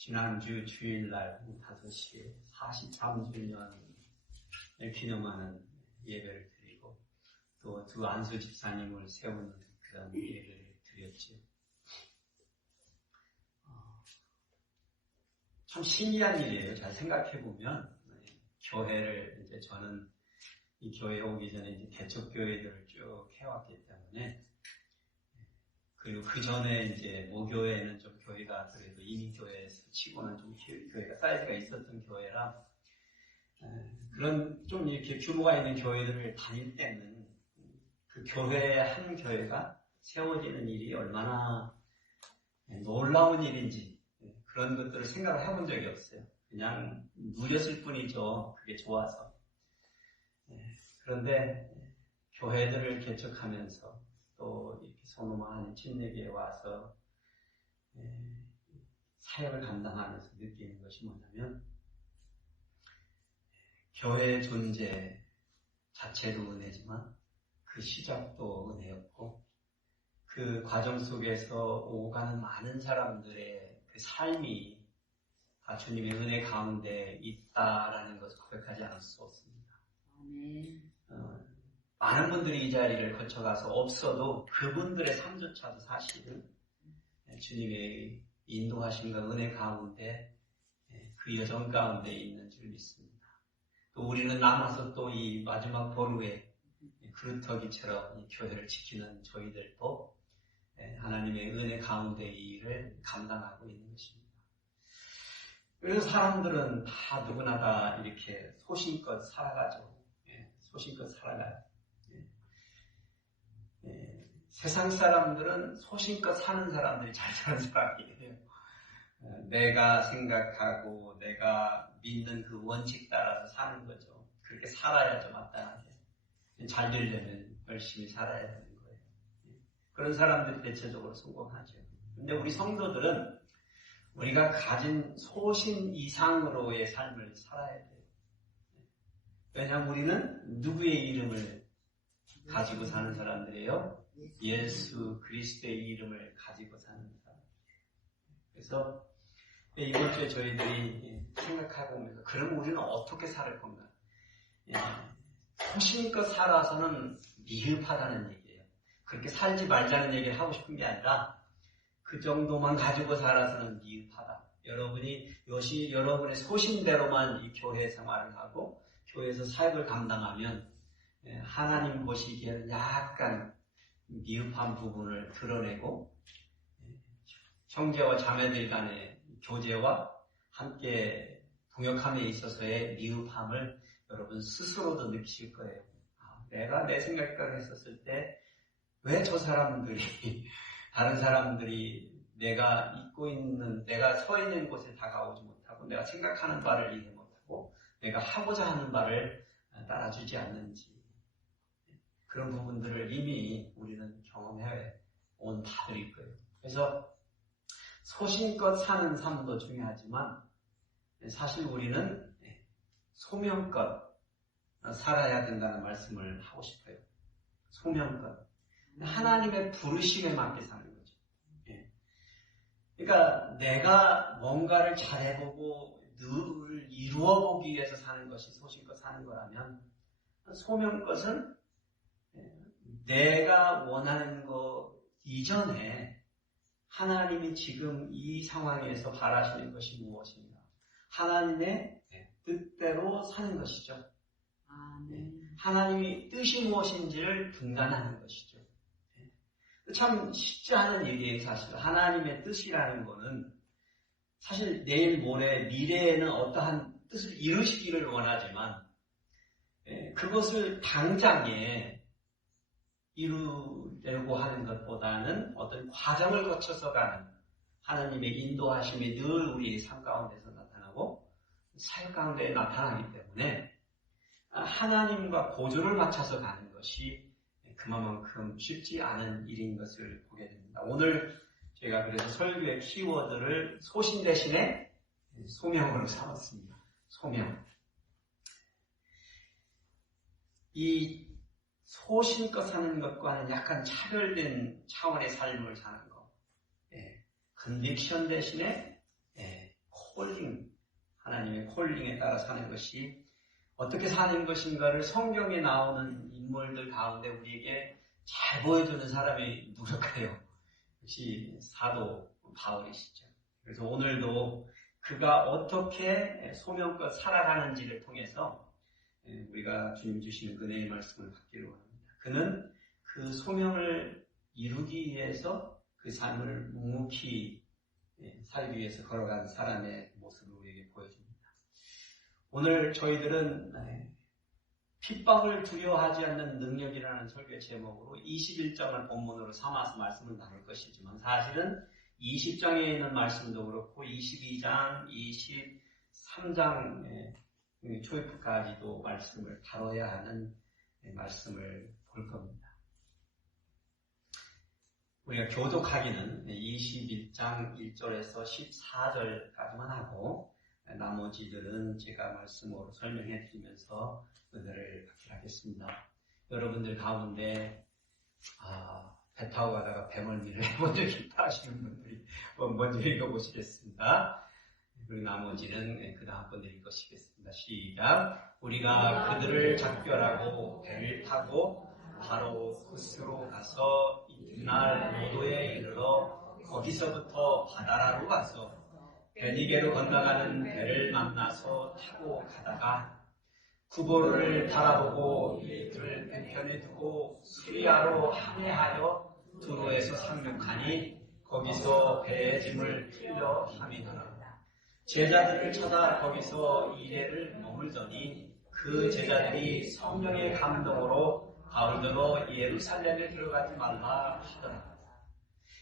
지난주 주일날 5시에 43주년을 기념하는 예배를 드리고 또 두 안수 집사님을 세우는 그런 예배를 드렸죠. 참 신기한 일이에요. 잘 생각해보면 교회를 이제 저는 이 교회에 오기 전에 이제 개척교회들을 쭉 해왔기 때문에 그리고 그 전에 이제 모교회는 좀 교회가 그래도 이민교회에서 치고는 좀 교회가 사이즈가 있었던 교회라 그런 좀 이렇게 규모가 있는 교회들을 다닐 때는 그 교회 한 교회가 세워지는 일이 얼마나 놀라운 일인지 그런 것들을 생각을 해본 적이 없어요. 그냥 누렸을 뿐이죠. 그게 좋아서. 그런데 교회들을 개척하면서 또 이렇게 소노마한 침례교에 와서 사역을 감당하면서 느끼는 것이 뭐냐면 교회의 존재 자체도 은혜지만 그 시작도 은혜였고 그 과정 속에서 오가는 많은 사람들의 그 삶이 다 주님의 은혜 가운데 있다라는 것을 고백하지 않을 수 없습니다. 많은 분들이 이 자리를 거쳐가서 없어도 그분들의 삶조차도 사실은 주님의 인도하심과 은혜 가운데 그 여정 가운데 있는 줄 믿습니다. 또 우리는 남아서 또 이 마지막 보루에 그루터기처럼 이 교회를 지키는 저희들도 하나님의 은혜 가운데 이 일을 감당하고 있는 것입니다. 그래서 사람들은 다 누구나 다 이렇게 소신껏 살아가죠. 소신껏 살아가요. 세상 사람들은 소신껏 사는 사람들이 잘 사는 사람이에요. 내가 생각하고 내가 믿는 그 원칙 따라서 사는 거죠. 그렇게 살아야죠, 마땅하게. 잘 되려면 열심히 살아야 되는 거예요. 그런 사람들이 대체적으로 성공하죠. 근데 우리 성도들은 우리가 가진 소신 이상으로의 삶을 살아야 돼요. 왜냐하면 우리는 누구의 이름을 가지고 사는 사람들이에요? 예수 그리스도의 이름을 가지고 사는 사람. 그래서 이번 주에 저희들이 생각하고 보면서 그럼 우리는 어떻게 살 건가? 소신껏 살아서는 미흡하다는 얘기예요. 그렇게 살지 말자는 얘기를 하고 싶은 게 아니라 그 정도만 가지고 살아서는 미흡하다. 여러분이 여러분의 소신대로만 이 교회 생활을 하고 교회에서 사역을 감당하면 하나님 보시기에는 약간 미흡한 부분을 드러내고 형제와 자매들 간의 교제와 함께 동역함에 있어서의 미흡함을 여러분 스스로도 느끼실 거예요. 내가 내 생각대로 했었을 때 왜 저 사람들이 다른 사람들이 내가 서 있는 곳에 다가오지 못하고 내가 생각하는 바를 이해 못하고 내가 하고자 하는 바를 따라주지 않는지 그런 부분들을 이미 우리는 경험해 온 바들일 거예요. 그래서 소신껏 사는 삶도 중요하지만 사실 우리는 소명껏 살아야 된다는 말씀을 하고 싶어요. 소명껏. 하나님의 부르심에 맞게 사는 거죠. 그러니까 내가 뭔가를 잘해보고 늘 이루어보기 위해서 사는 것이 소신껏 사는 거라면 소명껏은 내가 원하는 것 이전에 하나님이 지금 이 상황에서 바라시는 것이 무엇인가? 하나님의 뜻대로 사는 것이죠. 하나님이 뜻이 무엇인지를 분간하는 것이죠. 참 쉽지 않은 일이에요, 사실. 하나님의 뜻이라는 거는 사실 내일 모레 미래에는 어떠한 뜻을 이루시기를 원하지만 그것을 당장에 이루려고 하는 것보다는 어떤 과정을 거쳐서 가는 하나님의 인도하심이 늘 우리의 삶 가운데서 나타나고 사역 가운데 나타나기 때문에 하나님과 보조를 맞춰서 가는 것이 그만큼 쉽지 않은 일인 것을 보게 됩니다. 오늘 제가 그래서 설교의 키워드를 소신 대신에 소명으로 삼았습니다. 소명. 이 소신껏 사는 것과는 약간 차별된 차원의 삶을 사는 것. 컨빅션 대신에 하나님의 콜링에 따라 사는 것이 어떻게 사는 것인가를 성경에 나오는 인물들 가운데 우리에게 잘 보여주는 사람이 누굴까요? 역시 사도 바울이시죠. 그래서 오늘도 그가 어떻게 소명껏 살아가는지를 통해서 우리가 주님 주시는 은혜의 말씀을 받기로 합니다. 그는 그 소명을 이루기 위해서 그 삶을 묵묵히 살기 위해서 걸어간 사람의 모습을 우리에게 보여줍니다. 오늘 저희들은 핍박을 두려워하지 않는 능력이라는 설교의 제목으로 21장을 본문으로 삼아서 말씀을 나눌 것이지만 사실은 20장에 있는 말씀도 그렇고 22장, 23장 초입부까지도 말씀을 다뤄야 하는 말씀을 볼 겁니다. 우리가 교독하기는 21장 1절에서 14절까지만 하고 나머지들은 제가 말씀으로 설명해 드리면서 은혜를 받기로 하겠습니다. 여러분들 가운데 배 타고 가다가 배멀미를 해본 적이 있다 하시는 분들이 먼저 읽어보시겠습니다. 그리고 나머지는 그 다음 번 읽으시겠습니다. 시작. 우리가 그들을 작별하고 배를 타고 바로 코스로 가서 이튿날 로도에 이르러 거기서부터 바다라로 가서 베니게로 건너가는 배를 만나서 타고 가다가 구보를 바라보고 이들을 왼편에 두고 수리아로 항해하여 두로에서 상륙하니 거기서 배의 짐을 풀려 함이더라. 제자들을 찾아 거기서 2회를 머물더니 그 제자들이 성령의 감동으로 바울더러 예루살렘에 들어가지 말라 하더라.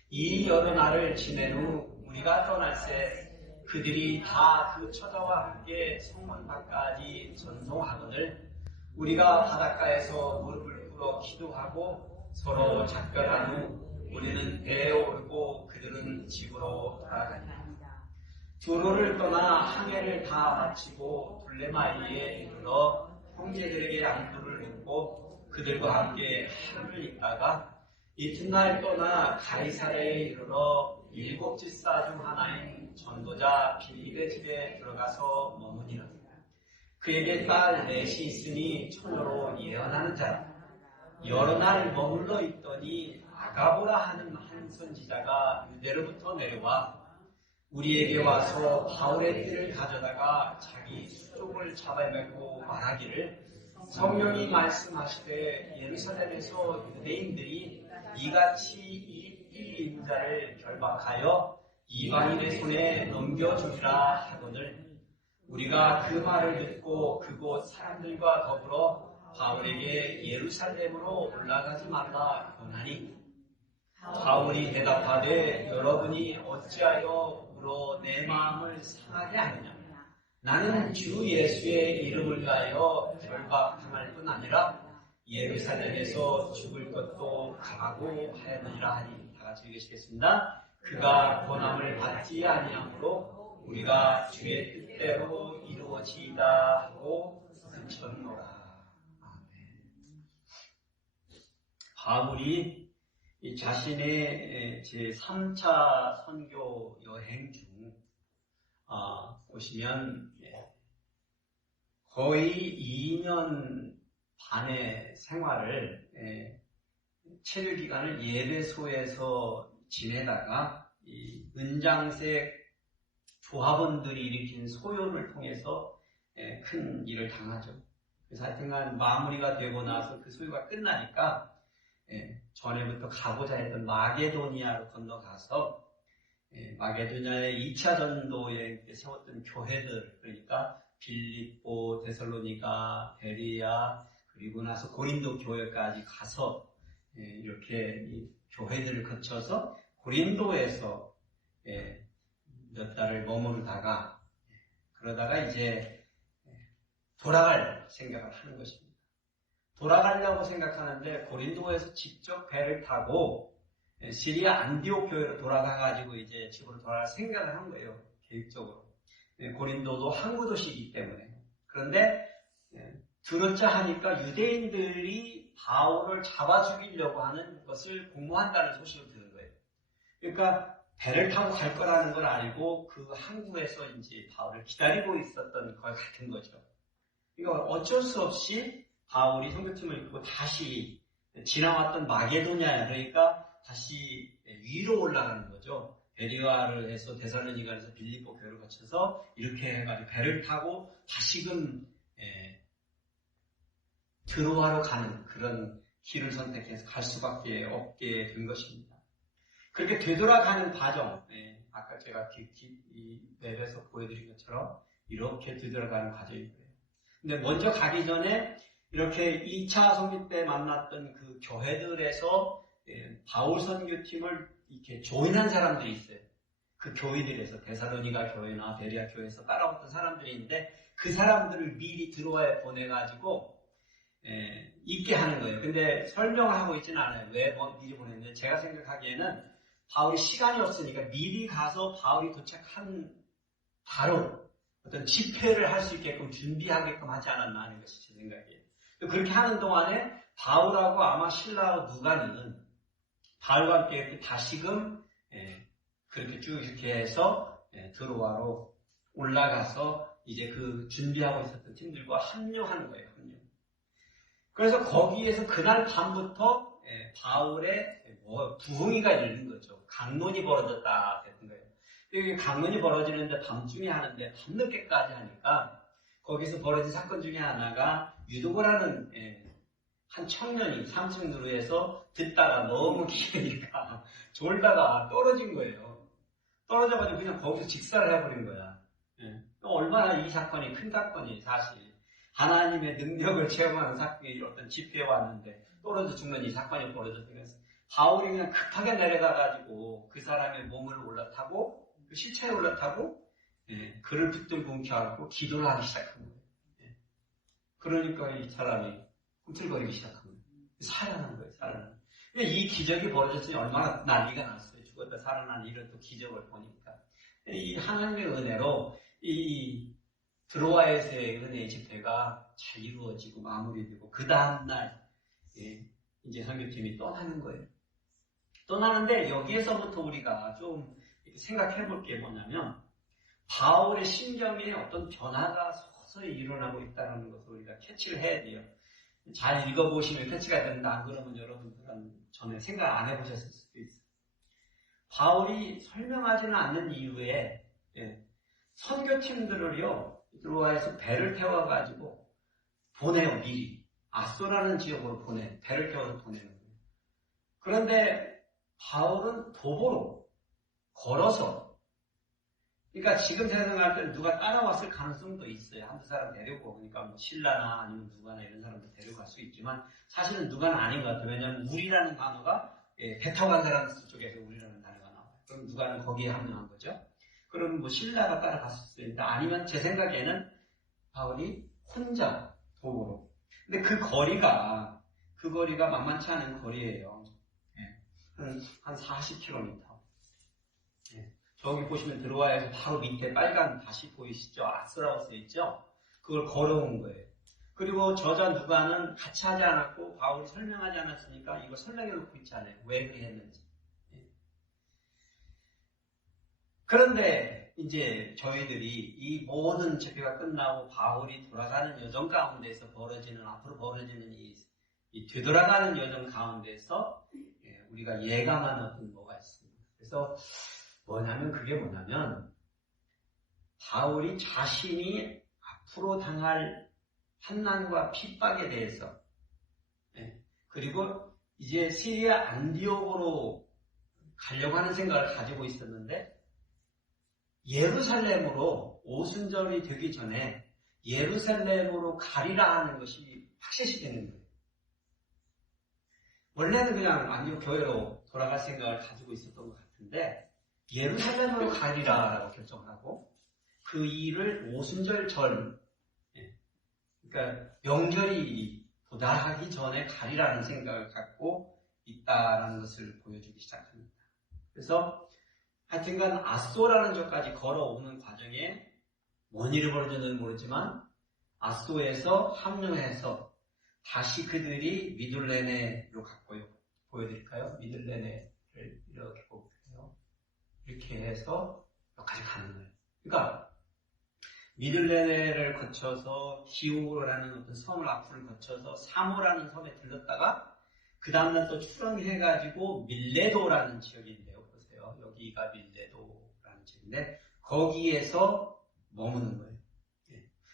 이 여러 날을 지낸 후 우리가 떠날새 그들이 다 그 처자와 함께 성문 밖까지 전송하거늘 우리가 바닷가에서 무릎을 꿇어 기도하고 서로 작별한 후 우리는 배에 오르고 그들은 집으로 돌아가니 두로를 떠나 항해를 다 마치고 둘레마이에 이르러 형제들에게 안부를 묻고 그들과 함께 하루를 있다가 이튿날 떠나 가이사랴에 이르러 7 집사 중 하나인 전도자 빌립의 집에 들어가서 머무니라. 그에게 딸 넷이 있으니 처녀로 예언하는 자라. 여러 날 머물러 있더니 아가보라 하는 한 선지자가 유대로부터 내려와 우리에게 와서 바울의 띠를 가져다가 자기 수족을 잡아매고 말하기를 성령이 말씀하시되 예루살렘에서 유대인들이 이같이 이 인자를 결박하여 이방인의 손에 넘겨주리라 하거늘 우리가 그 말을 듣고 그곳 사람들과 더불어 바울에게 예루살렘으로 올라가지 말라 권하니 바울이 대답하되 여러분이 어찌하여 물어 내 마음을 상하게 하느냐 나는 주 예수의 이름을 위하여 결박당할 뿐 아니라 예루살렘에서 죽을 것도 각오하였느니라 하니 다 같이 읽으시겠습니다. 그가 권함을 받지 아니하므로 우리가 주의 뜻대로 이루어지이다 하고 그쳤노라. 아멘. 바울이 자신의 제3차 선교 여행 중 보시면 거의 2년 반의 생활을 체류 기간을 예배소에서 지내다가 이 은장색 조합원들이 일으킨 소요를 통해서 큰 일을 당하죠. 그래서 하여튼간 마무리가 되고 나서 그 소요가 끝나니까 전에부터 가고자 했던 마게도니아로 건너가서 마게도니아의 2차 전도에 세웠던 교회들 그러니까 빌립보, 데살로니가, 베레아 그리고 나서 고린도 교회까지 가서 이렇게 이 교회들을 거쳐서 고린도에서 몇 달을 머무르다가 그러다가 이제 돌아갈 생각을 하는 것입니다. 돌아가려고 생각하는데 고린도에서 직접 배를 타고 시리아 안디옥 교회로 돌아가가지고 이제 집으로 돌아갈 생각을 한 거예요. 계획적으로. 고린도도 항구 도시이기 때문에. 그런데 들었자 하니까 유대인들이 바울을 잡아 죽이려고 하는 것을 공모한다는 소식을 들은 거예요. 그러니까 배를 타고 갈 거라는 걸 알고 그 항구에서 이제 바울을 기다리고 있었던 것 같은 거죠. 그러니까 어쩔 수 없이 바울이 선교팀을 이끌고 다시 지나왔던 마게도냐, 그러니까 다시 위로 올라가는 거죠. 베리아를 해서 데살로니가에서 빌립보 교회를 거쳐서 이렇게 해가지고 배를 타고 다시금 드로아로 가는 그런 길을 선택해서 갈 수밖에 없게 된 것입니다. 그렇게 되돌아가는 과정, 아까 제가 이 맵에서 보여드린 것처럼 이렇게 되돌아가는 과정인 거예요. 근데 먼저 가기 전에 이렇게 2차 선교 때 만났던 그 교회들에서 바울 선교팀을 이렇게 조인한 사람들이 있어요. 그 교회들에서 데살로니가 교회나 베리아 교회에서 따라왔던 사람들이 있는데 그 사람들을 미리 드로아에 보내가지고 있게 하는 거예요. 근데 설명을 하고 있지는 않아요. 왜 미리 보냈는데 제가 생각하기에는 바울이 시간이 없으니까 미리 가서 바울이 도착한 바로 어떤 집회를 할 수 있게끔 준비하게끔 하지 않았나 하는 것이 제 생각이에요. 그렇게 하는 동안에 바울하고 아마 실라하고 누가는 바울과 함께 이렇게 다시금 그렇게 쭉 이렇게 해서 드로아로 올라가서 이제 그 준비하고 있었던 팀들과 합류하는 거예요. 합류. 그래서 거기에서 그날 밤부터 바울의 부흥이가 열린 거죠. 강론이 벌어졌다 됐던 거예요. 여기 강론이 벌어지는데 밤중에 하는데 밤늦게까지 하니까 거기서 벌어진 사건 중에 하나가 유도고라는 한 청년이 삼층누르에서 듣다가 너무 기니까 졸다가 떨어진 거예요. 떨어져가지고 그냥 거기서 직사를 해버린 거야. 얼마나 이 사건이 큰 사건이 사실 하나님의 능력을 체험하는 사건이 어떤 집회에 왔는데 떨어져 죽는 이 사건이 벌어졌으니까 바울이 그냥 급하게 내려가가지고 그 사람의 몸을 올라타고 그 시체에 올라타고 그를 붙들고 뭉켜안고 기도를 하기 시작한 거예요. 그러니까 이 사람이 꿈틀거리기 시작한 거예요. 살아난 거예요. 살아난. 이 기적이 벌어졌으니 얼마나 난리가 났어요. 죽었다 살아나는 이런 또 기적을 보니까 이 하나님의 은혜로 이 드로아에서의 은혜의 집회가 잘 이루어지고 마무리되고 그 다음날 이제 선교팀이 떠나는 거예요. 떠나는데 여기에서부터 우리가 좀 생각해 볼 게 뭐냐면 바울의 심경에 어떤 변화가 서서히 일어나고 있다는 것을 우리가 캐치를 해야 돼요. 잘 읽어보시면 캐치가 된다. 안 그러면 여러분들은 전에 생각 안 해보셨을 수도 있어요. 바울이 설명하지는 않는 이유에 선교팀들을요 드로아에서 배를 태워가지고 보내요. 미리 아소라는 지역으로 배를 태워서 보내는 거예요. 그런데 바울은 도보로 걸어서, 그러니까 지금 생각할 때는 누가 따라왔을 가능성도 있어요. 한두 사람 데리고, 그러니까 뭐 신라나 아니면 누가나 이런 사람들 데리고 갈 수 있지만 사실은 누가는 아닌 것 같아요. 왜냐하면 우리라는 단어가 배 타고 간 사람 쪽에서 우리라는 단어가 나와요. 그럼 누가는 거기에 합류한 거죠. 그럼 뭐 신라가 따라갔을 수 있는데 아니면 제 생각에는 바울이 혼자 도보로. 근데 그 거리가 만만치 않은 거리예요. 한 40km. 저기 보시면 드로아에서 바로 밑에 빨간 다시 보이시죠? 아스라고 써있죠? 그걸 걸어온 거예요. 그리고 저자 누가는 같이 하지 않았고 바울이 설명하지 않았으니까 이걸 설명해 놓고 있지 않아요. 왜 그렇게 했는지. 그런데 이제 저희들이 이 모든 집회가 끝나고 바울이 돌아가는 여정 가운데서 앞으로 벌어지는 이 되돌아가는 여정 가운데서 우리가 예감하는 어떤 뭐가 있습니다. 그래서 그게 뭐냐면 바울이 자신이 앞으로 당할 환난과 핍박에 대해서 그리고 이제 시리아 안디옥으로 가려고 하는 생각을 가지고 있었는데 예루살렘으로 오순절이 되기 전에 예루살렘으로 가리라 하는 것이 확실시 되는 거예요. 원래는 그냥 안디옥 교회로 돌아갈 생각을 가지고 있었던 것 같은데 예루살렘으로 가리라라고 결정하고 그 일을 오순절 전, 그러니까 명절이 도달하기 전에 가리라는 생각을 갖고 있다라는 것을 보여주기 시작합니다. 그래서 하여튼간 아소라는 쪽까지 걸어오는 과정에 뭔 일이 벌어졌는지 모르지만 아소에서 합류해서 다시 그들이 미둘레네로 갔고요. 보여드릴까요? 미둘레네를 이렇게 볼게요. 이렇게 해서 여기까지 가는 거예요. 그러니까 미들레네를 거쳐서 디오라는 어떤 섬을 앞을 거쳐서 사모라는 섬에 들렀다가 그 다음날 또 출항해가지고 밀레도라는 지역인데요. 보세요. 여기가 밀레도라는 지역인데 거기에서 머무는 거예요.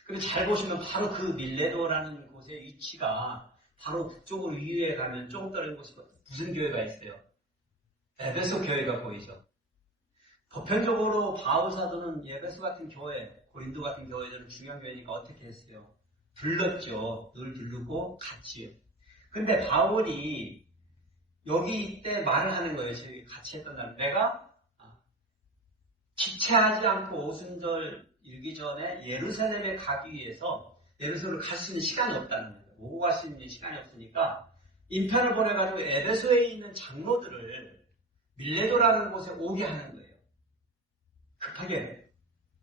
그리고 잘 보시면 바로 그 밀레도라는 곳의 위치가 바로 그쪽으로 위에 가면 조금 떨어진 곳이 무슨 교회가 있어요? 에베소 교회가 보이죠. 보편적으로 바울 사도는 에베소 같은 교회, 고린도 같은 교회들은 중요한 교회니까 어떻게 했어요? 들렀죠. 늘 들르고 같이요. 근데 바울이 여기 이때 말을 하는 거예요. 저희 같이 했던 날. 내가 지체하지 않고 오순절 일기 전에 예루살렘에 가기 위해서 예루살렘을 갈 수 있는 시간이 없다는 거예요. 오고 갈 수 있는 시간이 없으니까 인편을 보내가지고 에베소에 있는 장로들을 밀레도라는 곳에 오게 하는 거예요. 급하게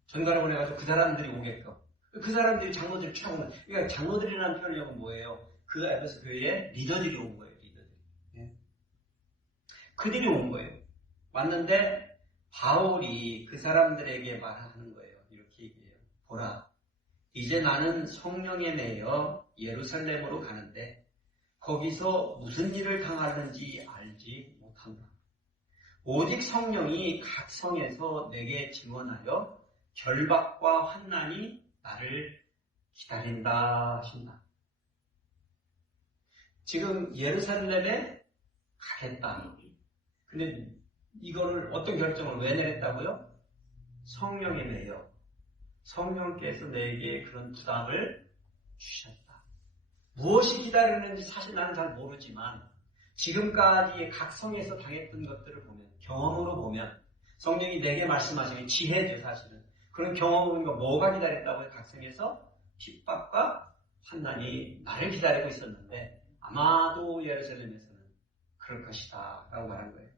전가를 보내가지고 그 사람들이 오게끔. 그 사람들이 장로들이 취하고 그러니까 장로들이라는 표현은 뭐예요? 그 에베소 교회에 리더들이 온 거예요. 리더들이. 예. 그들이 온 거예요. 왔는데 바울이 그 사람들에게 말하는 거예요. 이렇게 얘기해요. 보라, 이제 나는 성령에 매여 예루살렘으로 가는데 거기서 무슨 일을 당하는지 알지 못한다. 오직 성령이 각 성에서 내게 증언하여 결박과 환난이 나를 기다린다 하신다. 지금 예루살렘에 가겠다. 근데 이거를 어떤 결정을 왜 내렸다고요? 성령에 매여. 성령께서 내게 그런 부담을 주셨다. 무엇이 기다리는지 사실 나는 잘 모르지만 지금까지의 각 성에서 당했던 것들을 보면 경험으로 보면 성령이 내게 말씀하시는 지혜죠 사실은. 그런 경험으로 뭐가 기다렸다고요? 각 성에서 핍박과 환난이 나를 기다리고 있었는데 아마도 예루살렘에서는 그럴 것이다 라고 말한 거예요.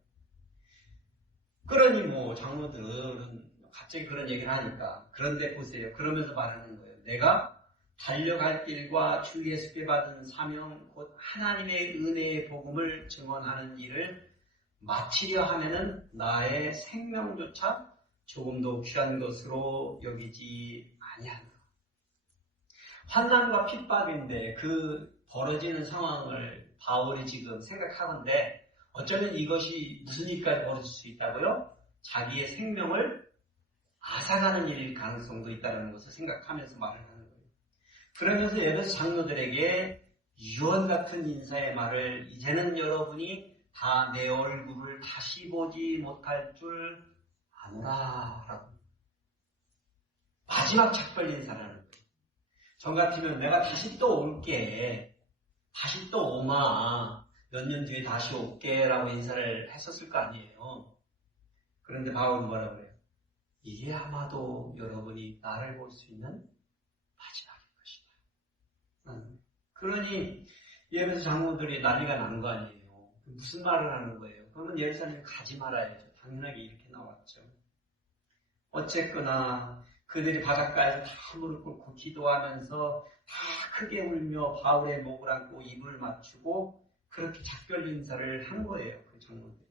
그러니 뭐 장로들은 갑자기 그런 얘기를 하니까 그런데 보세요. 그러면서 말하는 거예요. 내가 달려갈 길과 주 예수께 받은 사명 곧 하나님의 은혜의 복음을 증언하는 일을 마치려 하면은 나의 생명조차 조금도 귀한 것으로 여기지 아니한다. 환난과 핍박인데 그 벌어지는 상황을 바울이 지금 생각하건대 어쩌면 이것이 무슨 일까지 벌어질 수 있다고요? 자기의 생명을 앗아가는 일일 가능성도 있다는 것을 생각하면서 말을 하는 거예요. 그러면서 에베소 장로들에게 유언 같은 인사의 말을 이제는 여러분이 다 내 얼굴을 다시 보지 못할 줄 아노라 라고 마지막 작별 인사라는 거예요. 전 같으면 내가 다시 또 올게, 다시 또 오마, 몇 년 뒤에 다시 올게 라고 인사를 했었을 거 아니에요. 그런데 바울은 뭐라고 그래요? 이게 아마도 여러분이 나를 볼 수 있는 마지막인 것이다. 그러니 예배소 장로들이 난리가 난 거 아니에요. 무슨 말을 하는 거예요? 그러면 예루살렘 가지 말아야죠. 당연하게 이렇게 나왔죠. 어쨌거나 그들이 바닷가에서 다 무릎 꿇고 기도하면서 다 크게 울며 바울의 목을 안고 입을 맞추고 그렇게 작별 인사를 한 거예요. 그 장로들이.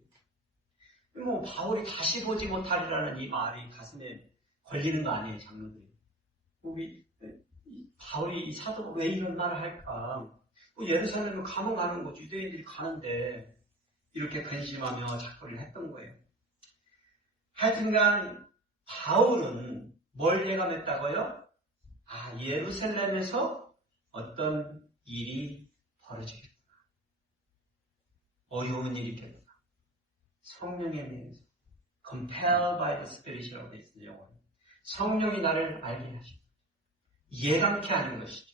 뭐 바울이 다시 보지 못하리라는 이 말이 가슴에 걸리는 거 아니에요, 장로들이. 우리 바울이 이 사도가 왜 이런 말을 할까? 뭐 예루살렘을 가면 가는 거지, 유대인들이 가는데 이렇게 근심하며 작별을 했던 거예요. 하여튼간 바울은 뭘 예감했다고요? 아, 예루살렘에서 어떤 일이 벌어지겠구나. 어려운 일이 있겠구나. 성령에 대해서 compelled by the Spirit이라고 되어 있어요. 영어로. 성령이 나를 알게 하시고 예감케 하는 것이죠.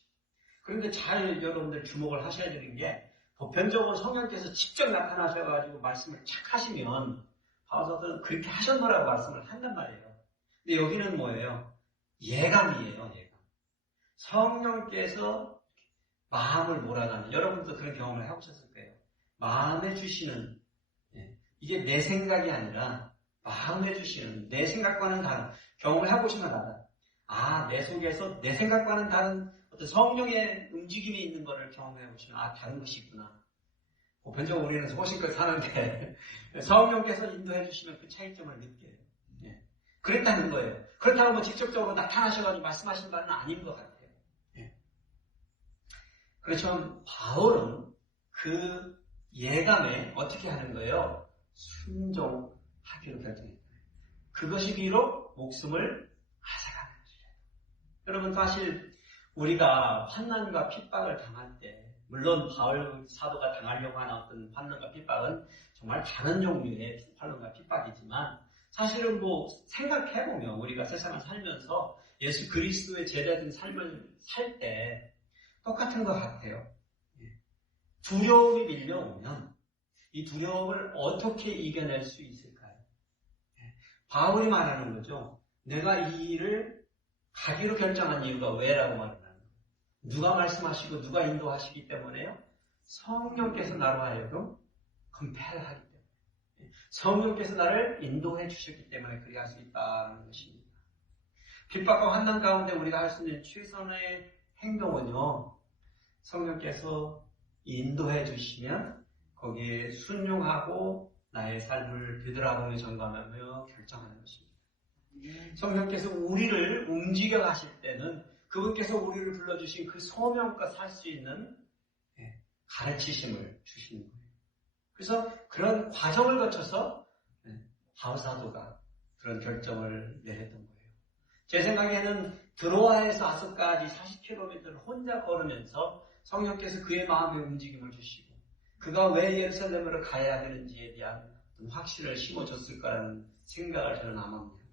그런데 잘 여러분들 주목을 하셔야 되는 게 보편적으로 성령께서 직접 나타나셔가지고 말씀을 착 하시면 바울사도는 그렇게 하셨노라고 말씀을 한단 말이에요. 근데 여기는 뭐예요? 예감이에요. 예감. 성령께서 마음을 몰아가는, 여러분도 그런 경험을 해보셨을 거예요. 마음에 주시는, 이게 내 생각이 아니라 마음에 주시는, 내 생각과는 다른 경험을 해보시면 알아요. 아, 내 속에서 내 생각과는 다른 어떤 성령의 움직임이 있는 것을 경험해보시면 아, 다른 것이구나. 보편적으로 우리는 소신껏 사는데 성령께서 인도해 주시면 그 차이점을 느껴요. 그랬다는 거예요. 그렇다고 뭐 직접적으로 나타나셔가지고 말씀하신 바는 아닌 것 같아요. 예. 그렇지만 바울은 그 예감에 어떻게 하는 거예요? 순종하기로 결정했다. 그것이 비록 목숨을 앗아가는 것이죠. 여러분 사실 우리가 환난과 핍박을 당할 때 물론 바울 사도가 당하려고 하는 어떤 환난과 핍박은 정말 다른 종류의 환난과 핍박이지만 사실은 뭐 생각해보면 우리가 세상을 살면서 예수 그리스도의 제자된 삶을 살 때 똑같은 것 같아요. 두려움이 밀려오면 이 두려움을 어떻게 이겨낼 수 있을까요? 바울이 말하는 거죠. 내가 이 일을 가기로 결정한 이유가 왜라고 말하는 거예요. 누가 말씀하시고 누가 인도하시기 때문에요? 성령께서 나로 하여금 금패하기 때문에 성령께서 나를 인도해 주셨기 때문에 그렇게 할 수 있다는 것입니다. 핍박과 환난 가운데 우리가 할 수 있는 최선의 행동은요. 성령께서 인도해 주시면 거기에 순종하고 나의 삶을 되돌아보며 점검하며 결정하는 것입니다. 성령께서 우리를 움직여 가실 때는 그분께서 우리를 불러주신 그 소명과 살 수 있는 가르치심을 주시는 거예요. 그래서 그런 과정을 거쳐서 바울 사도가 그런 결정을 내렸던 거예요. 제 생각에는 드로아에서 아소까지 40km를 혼자 걸으면서 성령께서 그의 마음의 움직임을 주시고 그가 왜 예루살렘으로 가야 되는지에 대한 확신을 심어줬을 거라는 생각을 저는 암합니다.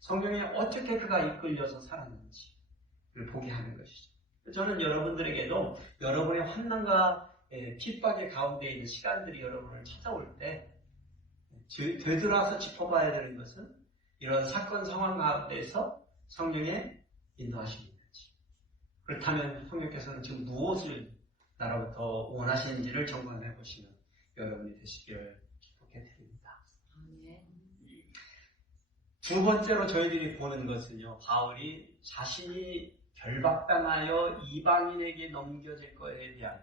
성경에 어떻게 그가 이끌려서 살았는지를 보게 하는 것이죠. 저는 여러분들에게도 여러분의 환난과 핍박의 가운데 있는 시간들이 여러분을 찾아올 때 되돌아서 짚어봐야 되는 것은 이런 사건 상황 가운데서 성령의 인도하심이 있는지, 그렇다면 성령께서는 지금 무엇을 나로부터 원하시는지를 점검해 보시는 여러분이 되시기를 기쁘게 드립니다. 두 번째로 저희들이 보는 것은요, 바울이 자신이 결박당하여 이방인에게 넘겨질 것에 대한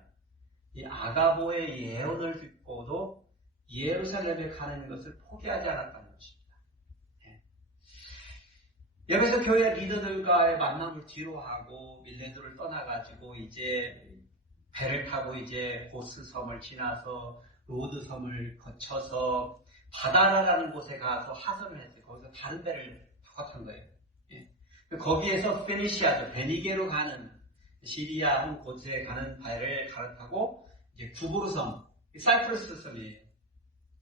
이 아가보의 예언을 듣고도 예루살렘에 가는 것을 포기하지 않았다는 것입니다. 여기서 교회 리더들과의 만남을 뒤로하고 밀레도를 떠나가지고 이제 배를 타고 이제 고스 섬을 지나서 로드 섬을 거쳐서 바다라는 곳에 가서 하선을 했어요. 거기서 다른 배를 타고 탄 거예요. 거기에서 페니시아죠. 베니게로 가는 시리아 한 곳에 가는 배를 갈아타고 이제 구브로 섬, 사이프러스 섬이에요.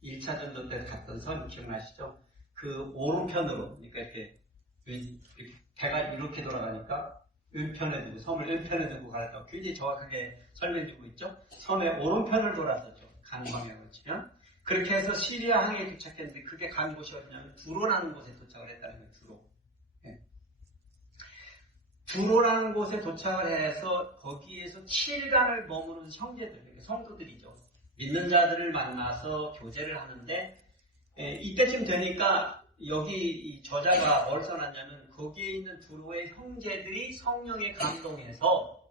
1차 전도 때 갔던 섬 기억나시죠? 그 오른편으로, 그러니까 이렇게 배가 이렇게 돌아가니까 왼편에 두고, 섬을 왼편에 두고 갈았다고 굉장히 정확하게 설명해주고 있죠? 섬의 오른편을 돌아서죠. 가는 방향으로 치면. 그렇게 해서 시리아 항에 도착했는데 그게 간 곳이 어디냐면 두로라는 곳에 도착을 했다는 거예요. 두로. 두로라는 곳에 도착을 해서 거기에서 7일간을 머무는 형제들, 성도들이죠. 믿는 자들을 만나서 교제를 하는데 이때쯤 되니까 여기 이 저자가 뭘 써놨냐면 거기에 있는 두로의 형제들이 성령에 감동해서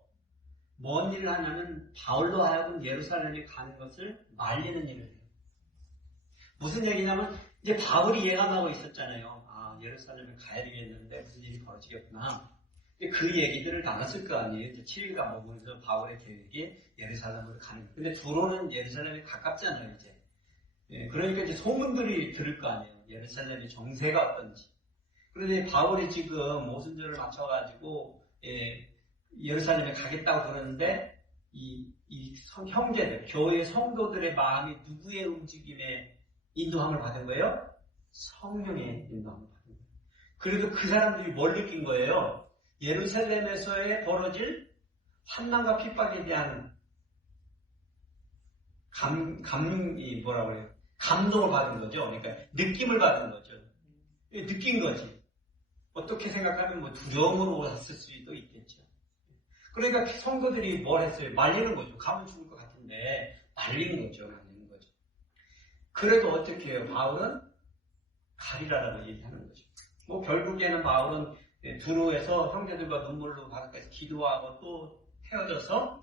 뭔 일을 하냐면 바울로 하여금 예루살렘에 가는 것을 말리는 일을 해요. 무슨 얘기냐면 이제 바울이 예감하고 있었잖아요. 아, 예루살렘에 가야 되겠는데 무슨 일이 벌어지겠구나. 그 얘기들을 나눴을 거 아니에요. 이제 7일간 머무르면서 바울의 계획이 예루살렘으로 가는 거예요. 근데 두로는 예루살렘에 가깝잖아요, 이제. 그러니까 이제 소문들이 들을 거 아니에요. 예루살렘의 정세가 어떤지. 그런데 바울이 지금 오순절을 맞춰가지고 예루살렘에 가겠다고 그러는데 이 형제들, 교회 성도들의 마음이 누구의 움직임에 인도함을 받은 거예요? 성령의 인도함을 받은 거예요. 그래도 그 사람들이 뭘 느낀 거예요? 예루살렘에서의 벌어질 환난과 핍박에 대한 감동을 받은 거죠. 그러니까 느낌을 받은 거죠. 느낀 거지. 어떻게 생각하면 뭐 두려움으로 왔을 수도 있겠죠. 그러니까 성도들이 뭘 했어요? 말리는 거죠. 가면 죽을 것 같은데 말리는 거죠. 그래도 어떻게 해요? 바울은 가리라라고 얘기하는 거죠. 뭐 결국에는 바울은 두로에서 형제들과 눈물로 바닷가에서 기도하고 또 헤어져서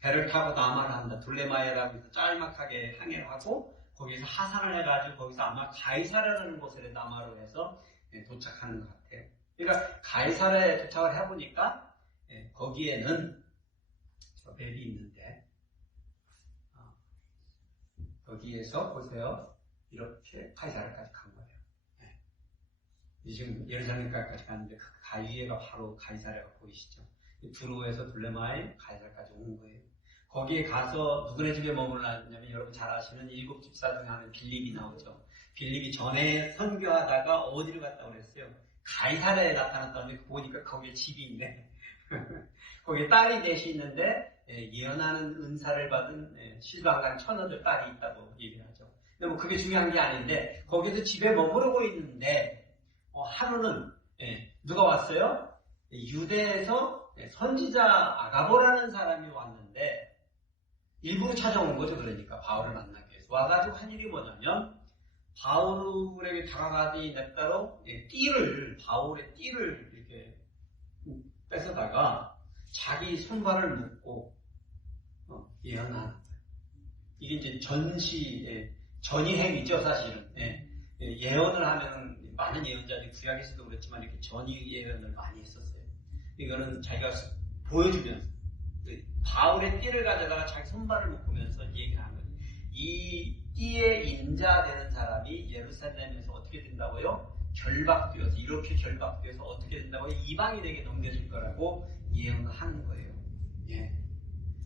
배를 타고 남하를 한다. 둘레마이라고 해서 짤막하게 항해를 하고 거기서 하산을 해가지고 거기서 아마 가이사라라는 곳에 남아로 해서 도착하는 것 같아요. 그러니까 가이사라에 도착을 해보니까 거기에는 저 맵이 있는데 거기에서 보세요. 이렇게 가이사라까지 간 거예요. 지금 예루살렘까지 갔는데 그 가위에가 바로 가이사라가 보이시죠? 두로에서 둘레마에 가이사라까지 온 거예요. 거기에 가서 누구네 집에 머물렀냐면 여러분 잘 아시는 일곱 집사 중에 하나는 빌립이 나오죠. 빌립이 전에 선교하다가 어디를 갔다고 그랬어요? 가이사라에 나타났다는데 보니까 거기에 집이 있네. 거기에 딸이 넷이 있는데 예언하는 은사를 받은 실방간 처녀들 딸이 있다고 얘기를 하죠. 근데 뭐 그게 중요한 게 아닌데 거기서 집에 머무르고 있는데 하루는 누가 왔어요? 유대에서 선지자 아가보라는 사람이 왔는데 일부러 찾아온 거죠. 그러니까 바울을 만나기 위해서 와가지고 한 일이 뭐냐면 바울에게 다가가더니 냅따로 바울의 띠를 이렇게 뺏어다가 자기 손발을 묶고 예언하는 거예요. 이게 이제 전이행위죠, 사실은. 예언을 하면 많은 예언자들이 구약에서도 그렇지만 이렇게 전이 예언을 많이 했었어요. 이거는 자기가 보여주면서 바울의 띠를 가져다가 자기 손발을 묶으면서 얘기를 하는 거예요. 이 띠에 인자되는 사람이 예루살렘에서 어떻게 된다고요? 결박되어서 이렇게 결박되어서 어떻게 된다고요? 이방인에게 넘겨질 거라고 예언을 하는 거예요.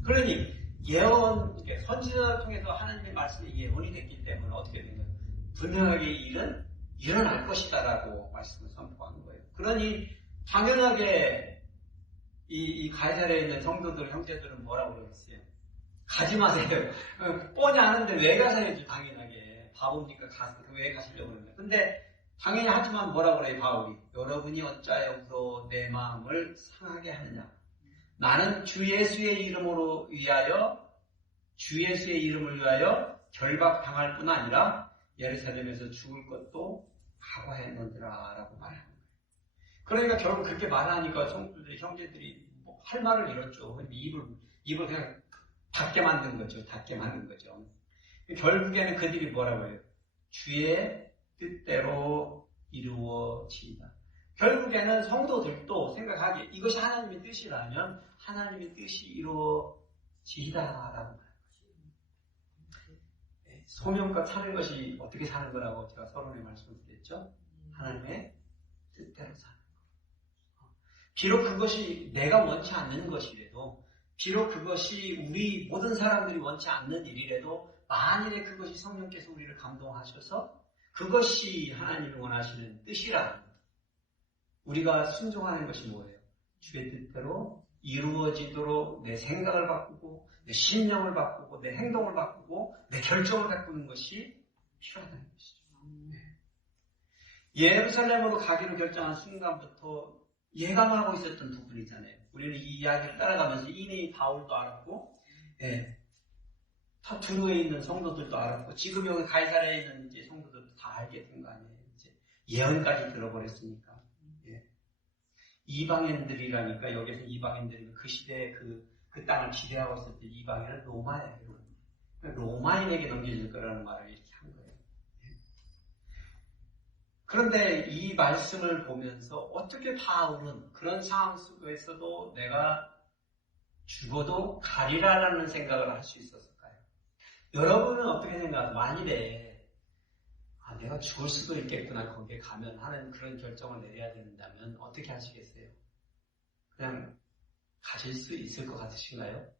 그러니 예언, 선지자를 통해서 하나님의 말씀이 예언이 됐기 때문에 어떻게 된 거예요? 분명하게 일은 일어날 것이다라고 말씀을 선포하는 거예요. 그러니 당연하게 이 가이사라에 있는 성도들, 형제들은 뭐라고 그랬어요? 가지 마세요. 뻔히 아는데 왜 가세요? 당연하게. 바보니까 왜 가시려고 그러는 거예요. 근데 당연히 하지만 뭐라고 그래요, 바울이? 여러분이 어찌하여 그로 내 마음을 상하게 하느냐? 나는 주 예수의 이름을 위하여 결박당할 뿐 아니라 예루살렘에서 죽을 것도 각오했느니라 라고 말하는 거예요. 그러니까 결국 그렇게 말하니까 성도들, 형제들이 할 말을 잃었죠. 입을 그냥 닫게 만든 거죠. 결국에는 그들이 뭐라고 해요? 주의 뜻대로 이루어지이다. 결국에는 성도들도 생각하기에 이것이 하나님의 뜻이라면 하나님의 뜻이 이루어지이다라고 말하는 거죠. 소명껏 사는 것이 어떻게 사는 거라고 제가 서론에 말씀드렸죠. 하나님의 뜻대로 사는 거. 비록 그것이 내가 원치 않는 것이라도, 비록 그것이 우리 모든 사람들이 원치 않는 일이라도 만일에 그것이 성령께서 우리를 감동하셔서 그것이 하나님이 원하시는 뜻이라면 우리가 순종하는 것이 뭐예요? 주의 뜻대로 이루어지도록 내 생각을 바꾸고 내 신념을 바꾸고 내 행동을 바꾸고 내 결정을 바꾸는 것이 필요하다는 것이죠. 예루살렘으로 가기로 결정한 순간부터 예감하고 있었던 두 분이잖아요. 우리는 이 이야기를 따라가면서 이미 바울도 알았고 다 두루에 있는 성도들도 알았고 지금 여기 가이사라에 있는 이제 성도들도 다 알게 된 거 아니에요. 이제 예언까지 들어버렸으니까. 이방인들이라니까 여기서 이방인들이 그 시대에 그 땅을 지배하고 있었던 이방인은 로마예요. 로마인에게 넘겨질 거라는 말을 이렇게 한 거예요. 그런데 이 말씀을 보면서 어떻게 바울은 그런 상황 속에서도 내가 죽어도 가리라라는 생각을 할 수 있었을까요? 여러분은 어떻게 생각하세요? 만일에 내가 죽을 수도 있겠구나 거기에 가면 하는 그런 결정을 내려야 된다면 어떻게 하시겠어요? 그냥 가실 수 있을 것 같으신가요?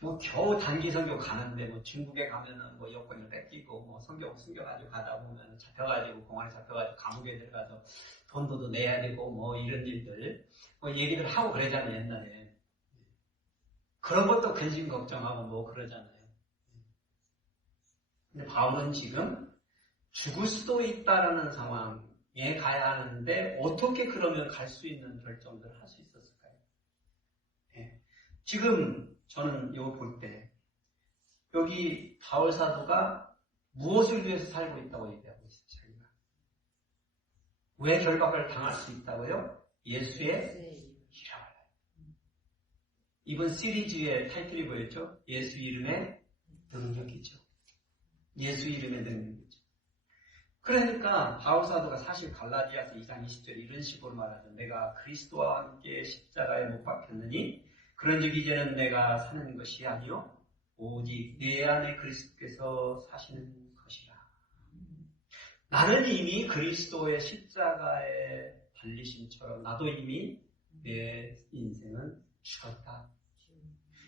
뭐 겨우 단기 선교 가는데 뭐 중국에 가면은 뭐 여권을 뺏기고 뭐 선교 숨겨가지고 가다 보면 잡혀가지고 공안에 잡혀가지고 감옥에 들어가서 돈도 내야 되고 뭐 이런 일들 뭐 얘기들 하고 그러잖아요 옛날에. 그런 것도 근심 걱정하고 뭐 그러잖아요. 근데 바울은 지금 죽을 수도 있다라는 상황에 가야 하는데 어떻게 그러면 갈 수 있는 결정들을 할 수 있었을까요? 지금 저는 이거 볼 때 여기 바울 사도가 무엇을 위해서 살고 있다고 얘기하고 있어요. 자기가. 왜 결박을 당할 수 있다고요? 예수의 이름을. 이번 시리즈의 타이틀이 뭐였죠? 예수 이름의 능력이죠. 예수 이름의 능력이죠. 그러니까 바울사도가 사실 갈라디아서 2장 20절 이런 식으로 말하죠. 내가 그리스도와 함께 십자가에 못 박혔느니 그런즉 이제는 내가 사는 것이 아니요 오직 내 안에 그리스도께서 사시는 것이라. 나는 이미 그리스도의 십자가에 달리심처럼 나도 이미 내 인생은 죽었다.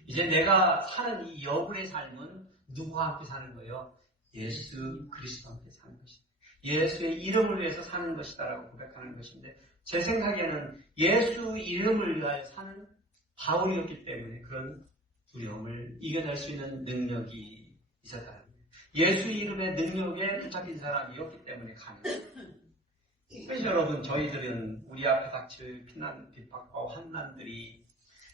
이제 내가 사는 이 여분의 삶은 누구와 함께 사는 거예요? 예수 그리스도와 함께 사는 것이다. 예수의 이름을 위해서 사는 것이다라고 고백하는 것인데 제 생각에는 예수 이름을 위하여 사는 바울이었기 때문에 그런 두려움을 이겨낼 수 있는 능력이 있었다는 거예요. 예수 이름의 능력에 붙잡힌 사람이었기 때문에 가능해요. 그래서 여러분 저희들은 우리 앞에 닥칠 피난, 핍박과 환난들이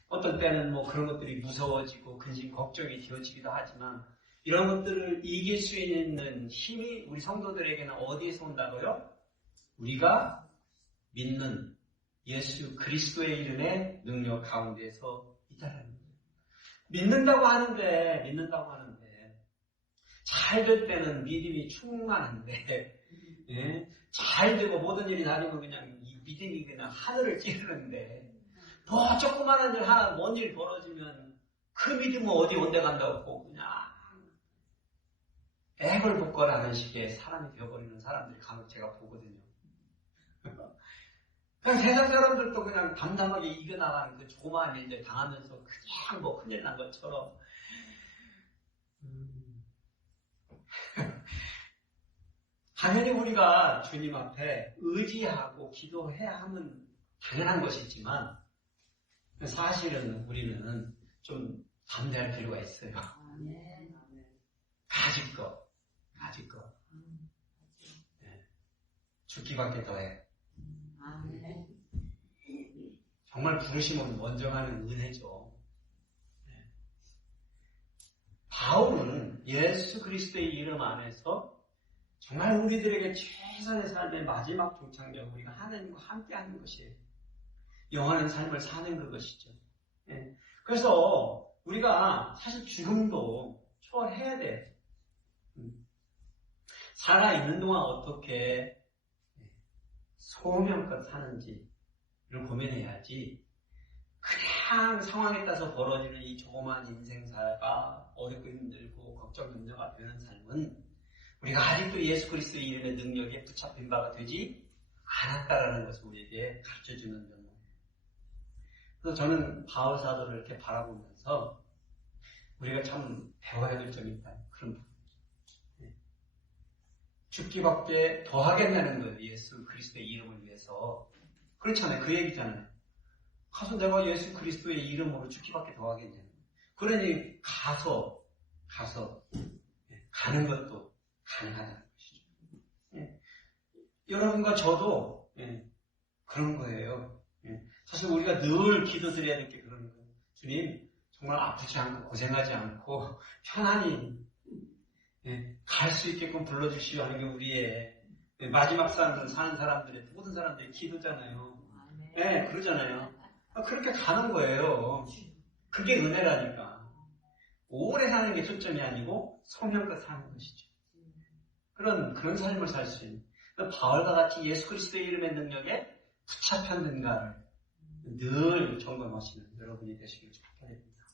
어떤 때는 뭐 그런 것들이 무서워지고 근심 걱정이 되어지기도 하지만 이런 것들을 이길 수 있는 힘이 우리 성도들에게는 어디에서 온다고요? 우리가 믿는 예수 그리스도의 이름의 능력 가운데에서 있다는 거예요. 믿는다고 하는데 잘 될 때는 믿음이 충만한데 예? 잘 되고 모든 일이 다니고 그냥 이 믿음이 그냥 하늘을 찌르는데 뭐 조그마한 일 하나 뭔 일 벌어지면 그 믿음은 어디 온데 간다고 그냥 애걸복걸하는 식의 사람이 되어버리는 사람들이 간혹 제가 보거든요. 그냥 세상 사람들도 그냥 담담하게 이겨나가는 그 조그마한 일들 당하면서 그냥 뭐 큰일 난 것처럼 당연히 우리가 주님 앞에 의지하고 기도해야 하면 당연한 것이지만 사실은 우리는 좀 담대할 필요가 있어요. 가질 거. 네. 죽기밖에 더해. 정말 부르심은 원정하는 은혜죠. 네. 바울은 예수 그리스도의 이름 안에서 정말 우리들에게 최선의 삶의 마지막 종착역 우리가 하나님과 함께하는 것이에요. 영원한 삶을 사는 그것이죠. 네. 그래서 우리가 사실 죽음도 초월해야 돼요. 살아있는 동안 어떻게 소명껏 사는지를 고민해야지 그냥 상황에 따라서 벌어지는 이 조그마한 인생사가 어렵고 힘들고 걱정 염려가 되는 삶은 우리가 아직도 예수 그리스도의 이름의 능력에 붙잡힌 바가 되지 않았다라는 것을 우리에게 가르쳐주는 면모예요. 그래서 저는 바울 사도를 이렇게 바라보면서 우리가 참 배워야 될 점이 있다. 그런 부분. 죽기밖에 더 하겠다는 거예요. 예수 그리스도의 이름을 위해서. 그렇잖아요. 그 얘기잖아요. 가서 내가 예수 그리스도의 이름으로 죽기밖에 더 하겠냐. 그러니 가서 가는 것도 가능하다는 것이죠. 예. 여러분과 저도 그런 거예요. 사실 우리가 늘 기도드려야 될 게 그런 거예요. 주님 정말 아프지 않고 고생하지 않고 편안히 갈 수 있게끔 불러주시오 하는 게 우리의 마지막 사는 사람들의 모든 사람들의 기도잖아요. 네, 그러잖아요. 그렇게 가는 거예요. 그게 은혜라니까. 오래 사는 게 초점이 아니고 소명껏 사는 것이죠. 그런 삶을 살 수 있는 바울과 같이 예수 그리스도의 이름의 능력에 붙잡혔는가를 늘 점검하시는 여러분이 되시길 축복드립니다.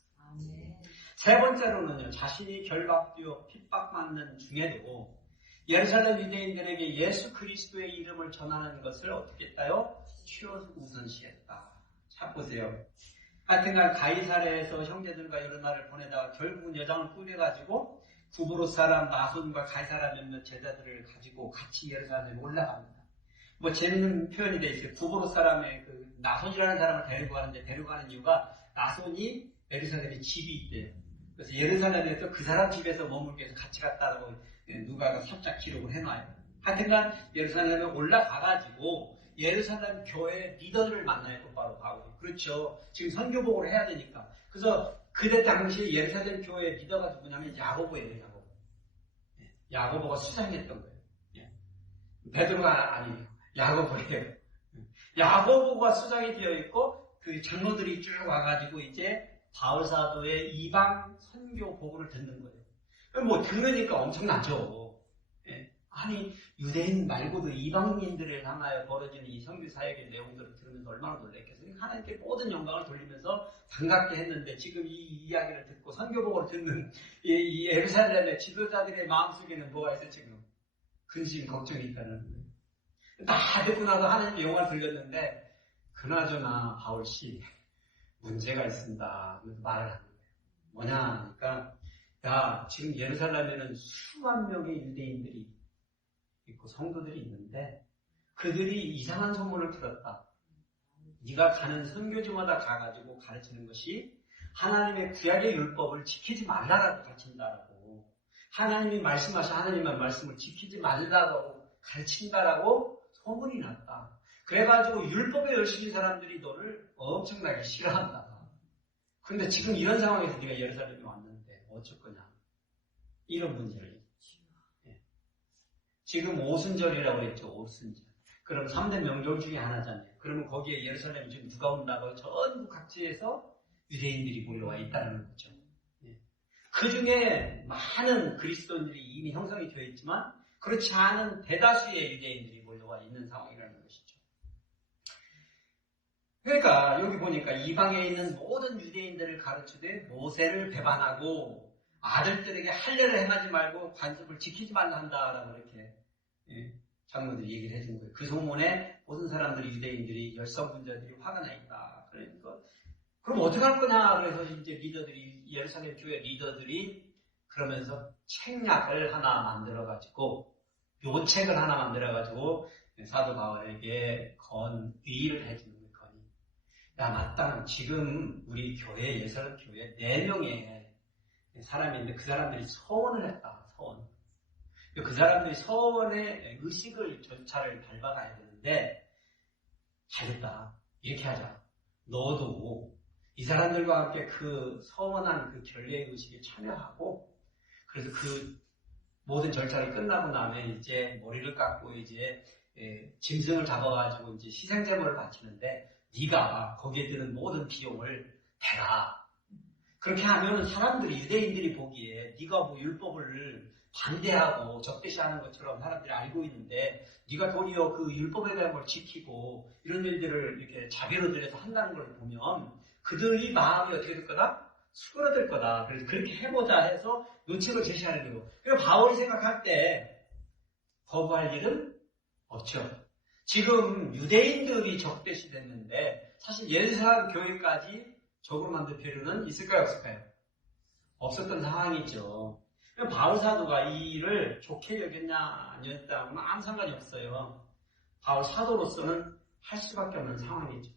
세 번째로는요, 자신이 결박되어 핍박받는 중에도 예루살렘 유대인들에게 예수 그리스도의 이름을 전하는 것을 어떻게 했다요? 최우선시했다. 자, 보세요. 하여튼간 가이사랴에서 형제들과 여러 날을 보내다가 결국은 여장을 꾸려가지고 구브로스 사람 나손과 가이사랴 몇몇 제자들을 가지고 같이 예루살렘에 올라갑니다. 뭐 재밌는 표현이 돼 있어요. 구브로스 사람의 그 나손이라는 사람을 데리고 가는데 데려가는 이유가 나손이 예루살렘에 집이 있대요. 그래서 예루살렘에서 그 사람 집에서 머물게 해서 같이 갔다고 누가가 살짝 기록을 해놔요. 하여튼간 예루살렘에 올라가가지고 예루살렘 교회 리더들을 만나요. 똑바로 바울이. 그렇죠. 지금 선교복을 해야 되니까. 그래서 그때 당시 예루살렘 교회 리더가 누구냐면 야고보예요. 야고보가 수장했던 거예요. 베드로가 아니에요. 야고보예요. 야고보가 수장이 되어 있고 그 장로들이 쭉 와가지고 이제 바울 사도의 이방 선교 보고를 듣는 거예요. 뭐 들으니까 엄청나죠. 예. 아니 유대인 말고도 이방인들을 향하여 벌어지는 이 선교 사역의 내용들을 들으면서 얼마나 놀랐겠어요. 하나님께 모든 영광을 돌리면서 반갑게 했는데 지금 이 이야기를 듣고 선교복을 듣는 이 예루살렘의 지도자들의 마음속에는 뭐가 있어 지금? 근심, 걱정이 있다는 거예요. 다 듣고 나서 하나님께 영광을 돌렸는데 그나저나 바울씨 문제가 있습니다. 그래서 말을 하는 거예요. 뭐냐 하니까 야 지금 예루살렘에는 수만 명의 유대인들이 있고 성도들이 있는데 그들이 이상한 소문을 들었다. 네가 가는 선교지마다 가가지고 가르치는 것이 하나님의 구약의 율법을 지키지 말라라고 가르친다라고 하나님이 말씀하신 하나님의 말씀을 지키지 말라고 가르친다라고 소문이 났다. 그래가지고 율법에 열심히 사람들이 너를 엄청나게 싫어한다. 그런데 지금 이런 상황에서 네가 예루살렘에 왔는데 어쩔 거냐. 이런 문제를 얘기했지. 예. 지금 오순절이라고 했죠. 오순절. 그럼 3대 명절 중에 하나잖아요. 그러면 거기에 예루살렘에 지금 누가 온다고 전국 각지에서 유대인들이 몰려와 있다는 거죠. 예. 그 중에 많은 그리스도인들이 이미 형성이 되어 있지만 그렇지 않은 대다수의 유대인들이 몰려와 있는 상황이라는 것이죠. 그러니까 여기 보니까 이방에 있는 모든 유대인들을 가르치되 모세를 배반하고 아들들에게 할례를 행하지 말고 관습을 지키지 말라 한다라고 이렇게 장로들이 얘기를 해준 거예요. 그 소문에 모든 사람들이 유대인들이 열성분자들이 화가 나 있다. 그러니까 그럼 어떻게 할 거냐? 그래서 이제 리더들이 예루살렘 교회 리더들이 그러면서 책략을 하나 만들어가지고 묘책을 하나 만들어가지고 사도 바울에게 건의를 해주는 거예요. 건의. 야 맞다. 지금 우리 교회 예루살렘 교회 4명의 사람인데 그 사람들이 서원을 했다. 서원. 그 사람들이 서원의 의식을 절차를 밟아가야 되는데 잘됐다. 이렇게 하자. 너도 이 사람들과 함께 그 서원한 그 결례의 의식에 참여하고 그래서 그 모든 절차를 끝나고 나면 이제 머리를 깎고 이제 짐승을 잡아가지고 이제 희생제물을 바치는데 네가 거기에 드는 모든 비용을 대라. 그렇게 하면 사람들이 유대인들이 보기에 네가 뭐 율법을 반대하고 적대시하는 것처럼 사람들이 알고 있는데 네가 도리어 그 율법에 대한 걸 지키고 이런 일들을 이렇게 자비로 들여서 한다는 걸 보면 그들이 마음이 어떻게 될 거다? 수그러들 거다. 그래서 그렇게 해보자 해서 요책을 제시하는 거고. 그리고 바울이 생각할 때 거부할 일은 없죠. 지금 유대인들이 적대시 됐는데 사실 예루살렘 교회까지 적으로 만들 필요는 있을까요? 없을까요? 없었던 상황이죠. 바울 사도가 이 일을 좋게 여겼냐 아니었다고는 아무 상관이 없어요. 바울 사도로서는 할 수밖에 없는 상황이죠.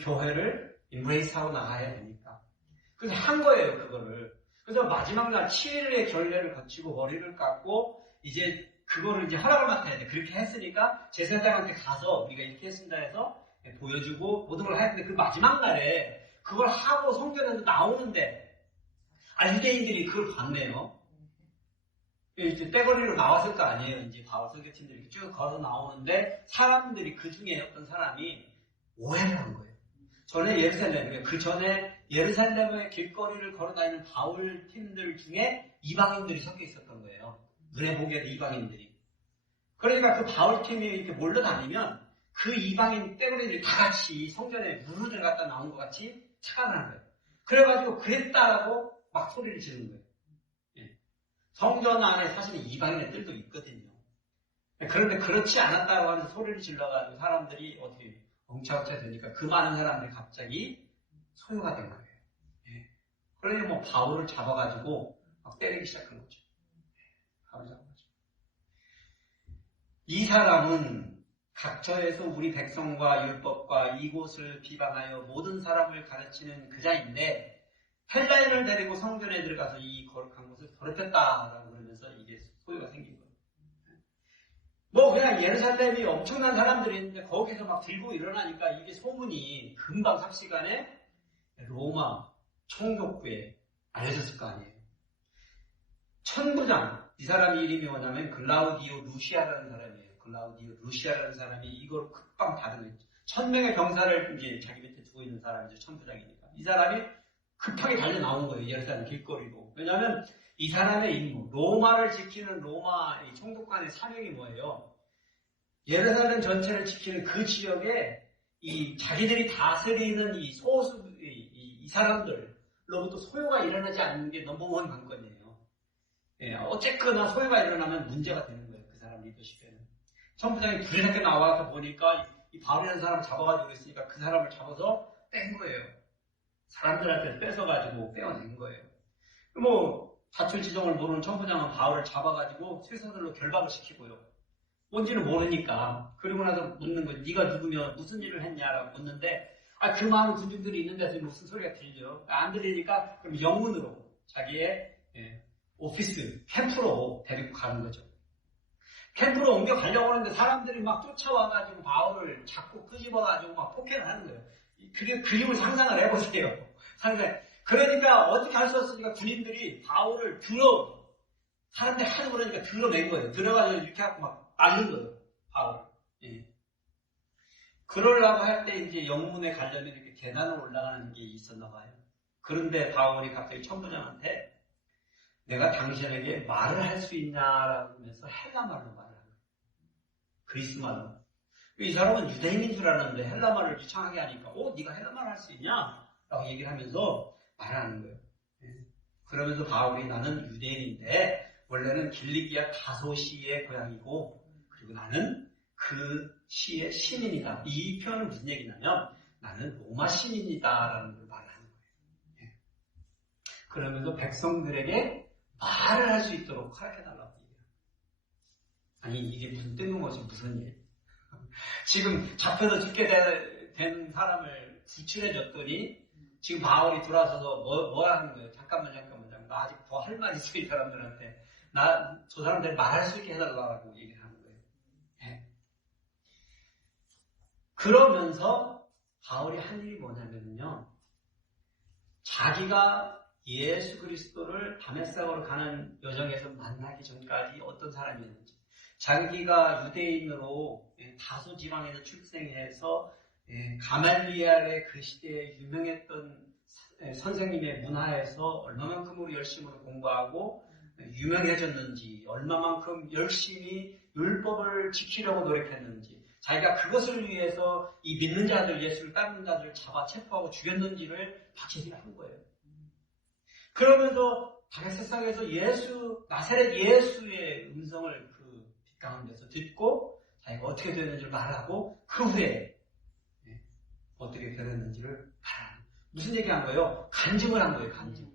교회를 인브레이스하고 나가야 되니까. 그래서 한 거예요, 그거를. 그래서 마지막 날 7일의 결례를 거치고 머리를 깎고 이제 그거를 이제 허락을 맡아야 돼. 그렇게 했으니까 제사장한테 가서 우리가 이렇게 했습니다 해서 보여주고 모든 걸 해야 되는데 그 마지막 날에 그걸 하고 성전에서 나오는데 유대인들이 그걸 봤네요. 이제 떼거리로 나왔을 거 아니에요. 이제 바울 선교팀들이 쭉 걸어 나오는데 사람들이 그 중에 어떤 사람이 오해를 한 거예요. 전에 예루살렘, 그 전에 예루살렘의 길거리를 걸어 다니는 바울 팀들 중에 이방인들이 섞여 있었던 거예요. 눈에 보기에도 이방인들이. 그러니까 그 바울 팀이 이렇게 몰려다니면 그 이방인 떼거리들이 다 같이 성전에 물을 들어갔다 나온 것 같이 착각을 한 거예요. 그래가지고 그랬다라고 막 소리를 지르는 거예요. 성전 안에 사실은 이방인의 뜰도 있거든요. 그런데 그렇지 않았다고 하는 소리를 질러가지고 사람들이 어떻게 엉차엉차 되니까 그 많은 사람들이 갑자기 소요가 된 거예요. 그러니 뭐 바울을 잡아가지고 막 때리기 시작한 거죠. 바울을 잡아가지고. 이 사람은 각처에서 우리 백성과 율법과 이곳을 비방하여 모든 사람을 가르치는 그자인데 헬라인을 데리고 성전에 들어가서 이 거룩한 곳을 더럽혔다라고 그러면서 이게 소요가 생긴 거예요. 뭐 그냥 예루살렘이 엄청난 사람들이 있는데 거기서 막 들고 일어나니까 이게 소문이 금방 삽시간에 로마 총독부에 알려졌을 거 아니에요. 천부장, 이 사람이 이름이 뭐냐면 글라우디오 루시아라는 사람이에요. 글라우디오 루시아라는 사람이 이걸 급방 받은 거죠. 1000명의 병사를 이제 자기 밑에 두고 있는 사람이죠. 천부장이니까. 이 사람이 급하게 달려 나온 거예요. 예루살렘 길거리로. 왜냐하면 이 사람의 임무, 로마를 지키는 로마 이 총독관의 사명이 뭐예요? 예루살렘 전체를 지키는 그 지역에 이 자기들이 다스리는 이 소수 이 사람들로부터 소요가 일어나지 않는 게 넘버원 관건이에요. 예, 어쨌거나 소요가 일어나면 문제가 되는 거예요. 그 사람 리더십에는. 천부장이 두리나게 나와서 보니까 이 바울이라는 사람을 잡아가지고 있으니까 그 사람을 잡아서 뺀 거예요. 사람들한테 뺏어가지고 빼어낸 거예요. 뭐 자출 지정을 모르는 천부장은 바울을 잡아가지고 쇠사들로 결박을 시키고요. 뭔지는 모르니까. 그리고 나서 묻는 거지. 네가 누구며 무슨 일을 했냐라고 묻는데 그 많은 군중들이 있는 데서 무슨 소리가 들려. 안 들리니까 그럼 영문으로 자기의 오피스, 캠프로 데리고 가는 거죠. 캠프로 옮겨가려고 하는데 사람들이 막 쫓아와가지고 바울을 잡고 끄집어가지고 막 폭행을 하는 거예요. 그 그림을 상상을 해보세요. 그러니까 어떻게 할 수 없으니까 군인들이 바울을 사람들이 하도 그러니까 들어낸 거예요. 들어가지고 이렇게 하고 막 날린 거예요. 바울. 예. 그러려고 할 때 이제 영문에 가려면 이렇게 계단을 올라가는 게 있었나 봐요. 그런데 바울이 갑자기 천부장한테 내가 당신에게 말을 할 수 있냐라고 하면서 헬라말로 말을 하는 거예요. 그리스 말로. 이 사람은 유대인인 줄 알았는데 헬라말을 유창하게 하니까 네가 헬라말 할 수 있냐? 라고 얘기를 하면서 말하는 거예요. 그러면서 바울이 나는 유대인인데 원래는 길리기아 다소시의 고향이고 그리고 나는 그 시의 시민이다. 이 표현은 무슨 얘기냐면 나는 로마 시민이다라는 걸 말하는 거예요. 그러면서 백성들에게 말을 할 수 있도록 허락해달라고 얘기해요. 아니 이게 무슨 뜬금없이 무슨 일? 지금 잡혀서 죽게 된 사람을 구출해줬더니 지금 바울이 돌아서서 뭐 하는 거예요? 잠깐만. 나 아직 더 할 말 있어, 이 사람들한테. 저 사람들 말할 수 있게 해달라고 얘기를 하는 거예요. 네. 그러면서 바울이 한 일이 뭐냐면요. 자기가 예수 그리스도를 다메섹으로 가는 여정에서 만나기 전까지 어떤 사람이었는지, 자기가 유대인으로 다소 지방에서 출생해서 가말리엘의 그 시대에 유명했던 선생님의 문화에서 얼마만큼으로 열심으로 공부하고 유명해졌는지, 얼마만큼 열심히 율법을 지키려고 노력했는지, 자기가 그것을 위해서 이 믿는 자들, 예수를 따르는 자들을 잡아 체포하고 죽였는지를 박해지를 한 거예요. 그러면서 다메섹에서 나사렛 예수의 음성을 그 빛 가운데서 듣고 자기가 어떻게 되는지를 말하고 그 후에 어떻게 되었는지를 말하는. 무슨 얘기한 거예요? 간증을 한 거예요. 간증.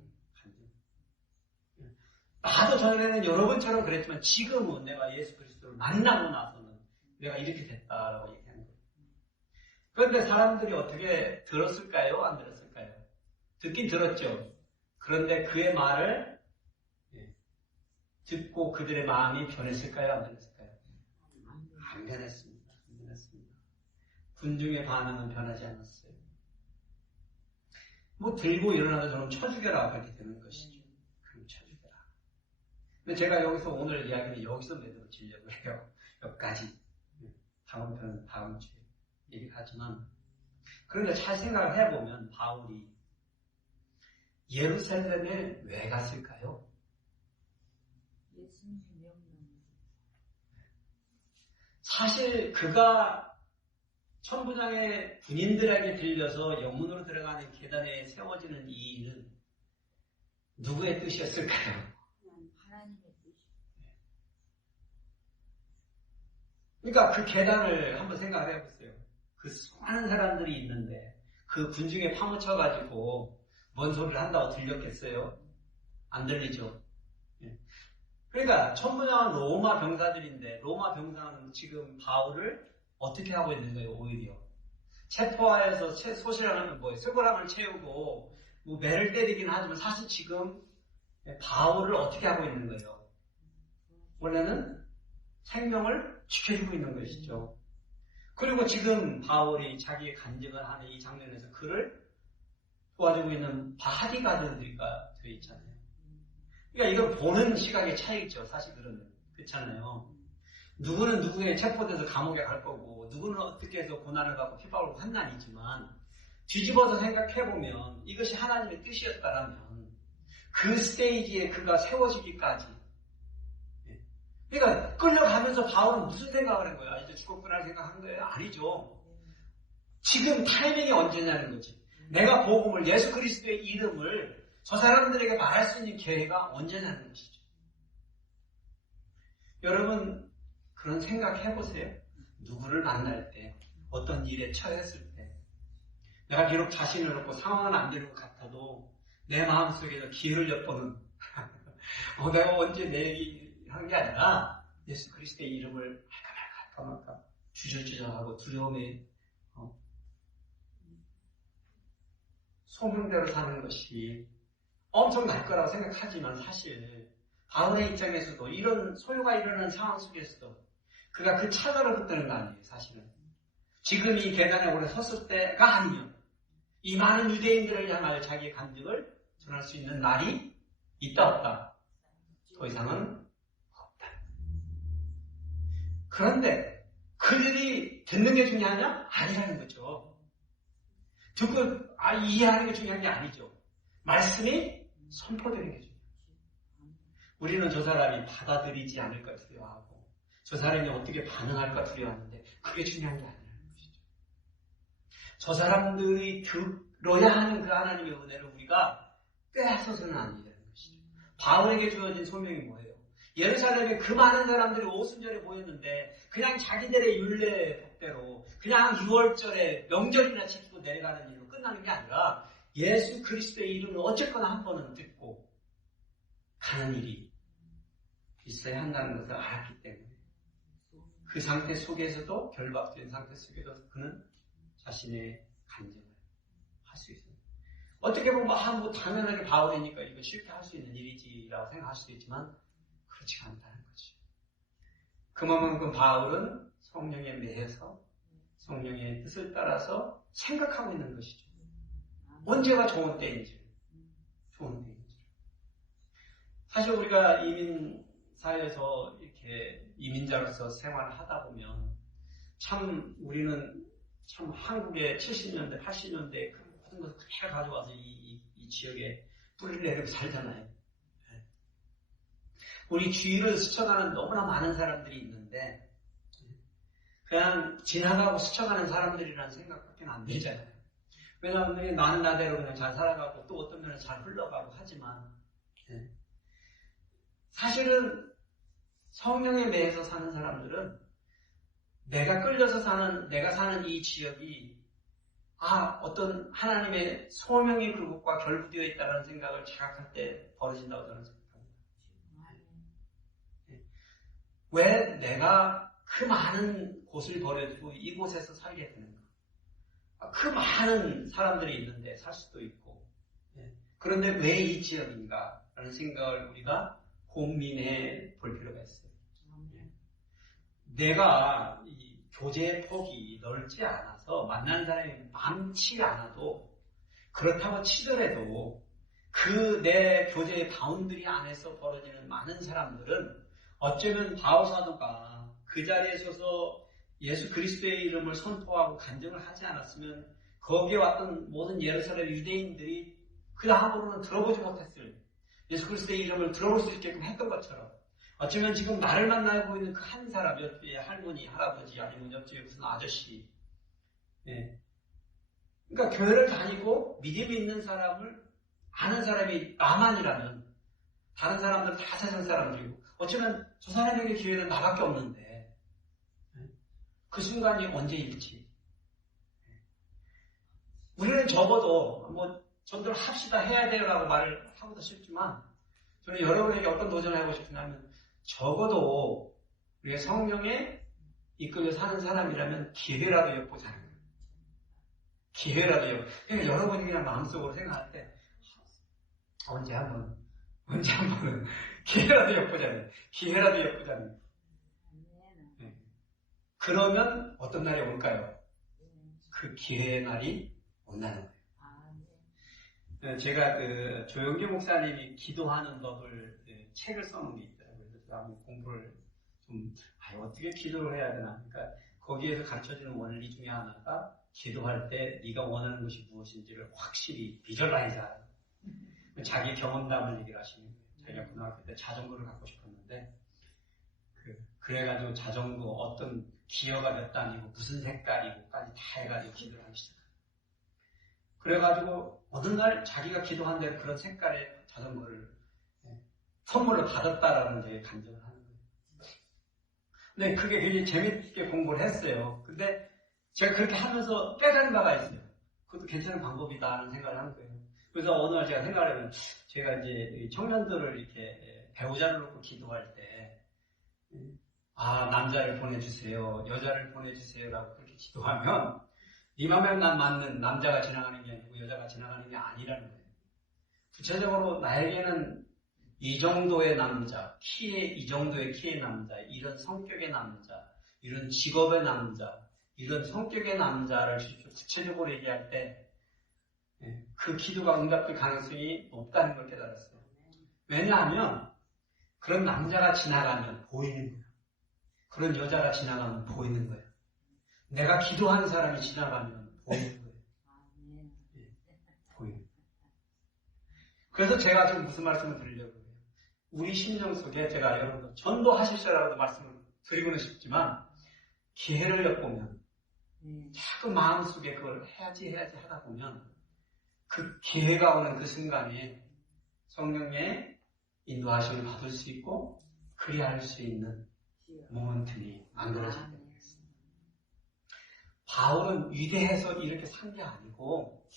나도 전에는 여러분처럼 그랬지만 지금은 내가 예수 그리스도를 만나고 나서는 내가 이렇게 됐다라고 얘기하는 거예요. 그런데 사람들이 어떻게 들었을까요? 안 들었을까요? 듣긴 들었죠. 그런데 그의 말을 듣고 그들의 마음이 변했을까요? 안 변했을까요? 안 변했습니다. 군중의 반응은 변하지 않았어요. 뭐 들고 일어나서 저는 쳐죽여라 그렇게 되는 것이죠. 그럼 쳐죽여라. 근데 제가 여기서 오늘 이야기는 여기서 맺어지려고 해요. 여기까지. 다음 편, 다음 주에 얘기를 하지만 그런데 잘 생각을 해보면 바울이 예루살렘에 왜 갔을까요? 예수님의 명령. 사실 그가 천부장의 군인들에게 빌려서 영문으로 들어가는 계단에 세워지는 이 일은 누구의 뜻이었을까요? 하나님의 뜻. 그러니까 그 계단을 한번 생각을 해보세요. 그 수많은 사람들이 있는데 그 군중에 파묻혀가지고 뭔 소리를 한다고 들렸겠어요? 안 들리죠? 그러니까 천부장은 로마 병사들인데 로마 병사는 지금 바울을 어떻게 하고 있는 거예요? 오히려 체포하여서 소실하면 쇠고랑을 채우고 매를 때리긴 하지만 사실 지금 바울을 어떻게 하고 있는 거예요? 원래는 생명을 지켜주고 있는 것이죠. 그리고 지금 바울이 자기의 간증을 하는 이 장면에서 그를 도와주고 있는 바디가드들이가 되어 있잖아요. 그러니까 이건 보는 시각의 차이죠. 사실은 그렇잖아요. 누구는 누구에 체포돼서 감옥에 갈 거고 누구는 어떻게 해서 고난을 받고 핍박을 받고 환난이지만 뒤집어서 생각해보면 이것이 하나님의 뜻이었다라면 그 스테이지에 그가 세워지기까지. 그러니까 끌려가면서 바울은 무슨 생각을 한 거야? 이제 죽었구나 생각한 거예요? 아니죠. 지금 타이밍이 언제냐는 거지. 내가 복음을, 예수 그리스도의 이름을 저 사람들에게 말할 수 있는 기회가 언제냐는 것이죠. 여러분 그런 생각 해보세요. 누구를 만날 때, 어떤 일에 처했을 때, 내가 비록 자신을 얻고 상황은 안 되는 것 같아도 내 마음속에서 기회를 엿보는 내가 언제 내 얘기 하는 게 아니라 예수 그리스도의 이름을 할까 말까 주저주저하고 두려움에 소명대로 사는 것이 엄청날 거라고 생각하지만 사실 바울의 입장에서도 이런 소요가 일어나는 상황 속에서도 그가 그 차가를 붙드는 거 아니에요. 사실은 지금 이 계단에 오래 섰을 때가 아니면 이 많은 유대인들을 향하여 자기의 감정을 전할 수 있는 날이 있다 없다. 더 이상은 없다. 그런데 그들이 듣는 게 중요하냐? 아니라는 거죠. 듣고 이해하는 게 중요한 게 아니죠. 말씀이 선포되는 게 중요해요. 우리는 저 사람이 받아들이지 않을까 두려워하고 저 사람이 어떻게 반응할까 두려워하는데 그게 중요한 게 아니라는 것이죠. 저 사람들이 들어야 하는 그 하나님의 은혜를 우리가 빼앗아서는 안 되는 것이죠. 바울에게 주어진 소명이 뭐예요? 예루살렘에 그 많은 사람들이 오순절에 모였는데 그냥 자기들의 율례 법대로 그냥 6월절에 명절이나 지키고 내려가는 일로 끝나는 게 아니라 예수 그리스도의 이름을 어쨌거나 한 번은 듣고 가는 일이 있어야 한다는 것을 알았기 때문에 그 상태 속에서도 결박된 상태 속에서 그는 자신의 간증을 할 수 있어요. 어떻게 보면 뭐 당연하게 바울이니까 이거 쉽게 할 수 있는 일이지라고 생각할 수도 있지만 그렇지가 않다는 거죠. 그만큼 바울은 성령에 매여서 성령의 뜻을 따라서 생각하고 있는 것이죠. 언제가 좋은 때인지. 사실 우리가 이민사회에서 이렇게 이민자로서 생활을 하다 보면 참 우리는 참 한국의 70년대, 80년대 그 모든 것을 그대로 가져와서 이 지역에 뿌리를 내리고 살잖아요. 우리 주위를 스쳐가는 너무나 많은 사람들이 있는데 그냥 지나가고 스쳐가는 사람들이라는 생각밖에 안 들잖아요. 왜냐하면 나는 나대로 그냥 잘 살아가고 또 어떤 면은 잘 흘러가고 하지만 사실은 성령에 매여서 사는 사람들은 내가 끌려서 내가 사는 이 지역이 어떤 하나님의 소명이 그곳과 결부되어 있다는 생각을 자각할 때 벌어진다고 저는 생각합니다. 왜 내가 그 많은 곳을 버려두고 이곳에서 살게 되는가? 그 많은 사람들이 있는데 살 수도 있고 그런데 왜 이 지역인가? 라는 생각을 우리가 고민해 볼 필요가 있어요. 내가 이 교제의 폭이 넓지 않아서 만나는 사람이 많지 않아도 그렇다고 치더라도 그 내 교제의 바운드리 안에서 벌어지는 많은 사람들은 어쩌면 바울 사도가 그 자리에 서서 예수 그리스도의 이름을 선포하고 간증을 하지 않았으면 거기에 왔던 모든 예루살렘 유대인들이 그 다음으로는 들어보지 못했을 예수 그리스도의 이름을 들어볼 수 있게끔 했던 것처럼 어쩌면 지금 나를 만나고 있는 그 한 사람, 옆에 할머니, 할아버지, 아니면 옆집에 무슨 아저씨 그러니까 교회를 다니고 믿음이 있는 사람을 아는 사람이 나만이라면 다른 사람들은 다 세상 사람들이고 어쩌면 저 사람에게 기회는 나밖에 없는데 그 순간이 언제일지 우리는 적어도 좀 더 합시다 해야 돼요라고 말을 하고도 싶지만 저는 여러분에게 어떤 도전을 하고 싶으냐면 적어도 우리가 성령에 이끌려 사는 사람이라면 기회라도 엿보자는 거예요. 기회라도 그러니까 여러분이 그냥 마음속으로 생각할 때 언제 한번 기회라도 엿보자는 거예요. 그러면 어떤 날이 올까요? 그 기회의 날이 온다는 거예요. 제가 그 조영기 목사님이 기도하는 법을 책을 써놓은 게 있더라고요. 그래서 한번 공부를 좀 어떻게 기도를 해야 되나. 그러니까 거기에서 가르쳐주는 원리 중에 하나가 기도할 때 네가 원하는 것이 무엇인지를 확실히 비전라이즈하라. 자기 경험담을 얘기를 하시는 거예요. 자기가 고등학교 때 자전거를 갖고 싶었는데 그래가지고 자전거 어떤 기어가 몇 단이고 무슨 색깔이고까지 다 해가지고 기도를 하기 시작해요. 그래가지고 어느 날 자기가 기도한 대로 그런 색깔의 자전거를 선물로 받았다라는 게 간증을 하는 거예요. 근데 그게 굉장히 재밌게 공부를 했어요. 근데 제가 그렇게 하면서 깨달은 바가 있어요. 그것도 괜찮은 방법이다 하는 생각을 하는 거예요. 그래서 어느 날 제가 생각을 하면 제가 이제 청년들을 이렇게 배우자를 놓고 기도할 때 남자를 보내주세요, 여자를 보내주세요라고 그렇게 기도하면 네 맘에 맞는 남자가 지나가는 게 아니고 여자가 지나가는 게 아니라는 거예요. 구체적으로 나에게는 이 정도의 남자, 이 정도의 키의 남자, 이런 성격의 남자, 이런 직업의 남자, 이런 성격의 남자를 구체적으로 얘기할 때 그 기도가 응답될 가능성이 높다는 걸 깨달았어요. 왜냐하면 그런 남자가 지나가면 보이는 거예요. 그런 여자가 지나가면 보이는 거예요. 내가 기도하는 사람이 지나가면 보이는 거예요. 보이는 거예요. 그래서 제가 지금 무슨 말씀을 드리려고 해요. 우리 심령 속에 제가 여러분 전도하실시라고도 말씀을 드리고는 싶지만 기회를 엿보면 자꾸 마음속에 그걸 해야지 하다 보면 그 기회가 오는 그 순간에 성령의 인도하심을 받을 수 있고 그리할 수 있는 모멘텀이 만들어지게 되겠습니다. 바울은 위대해서 이렇게 산 게 아니고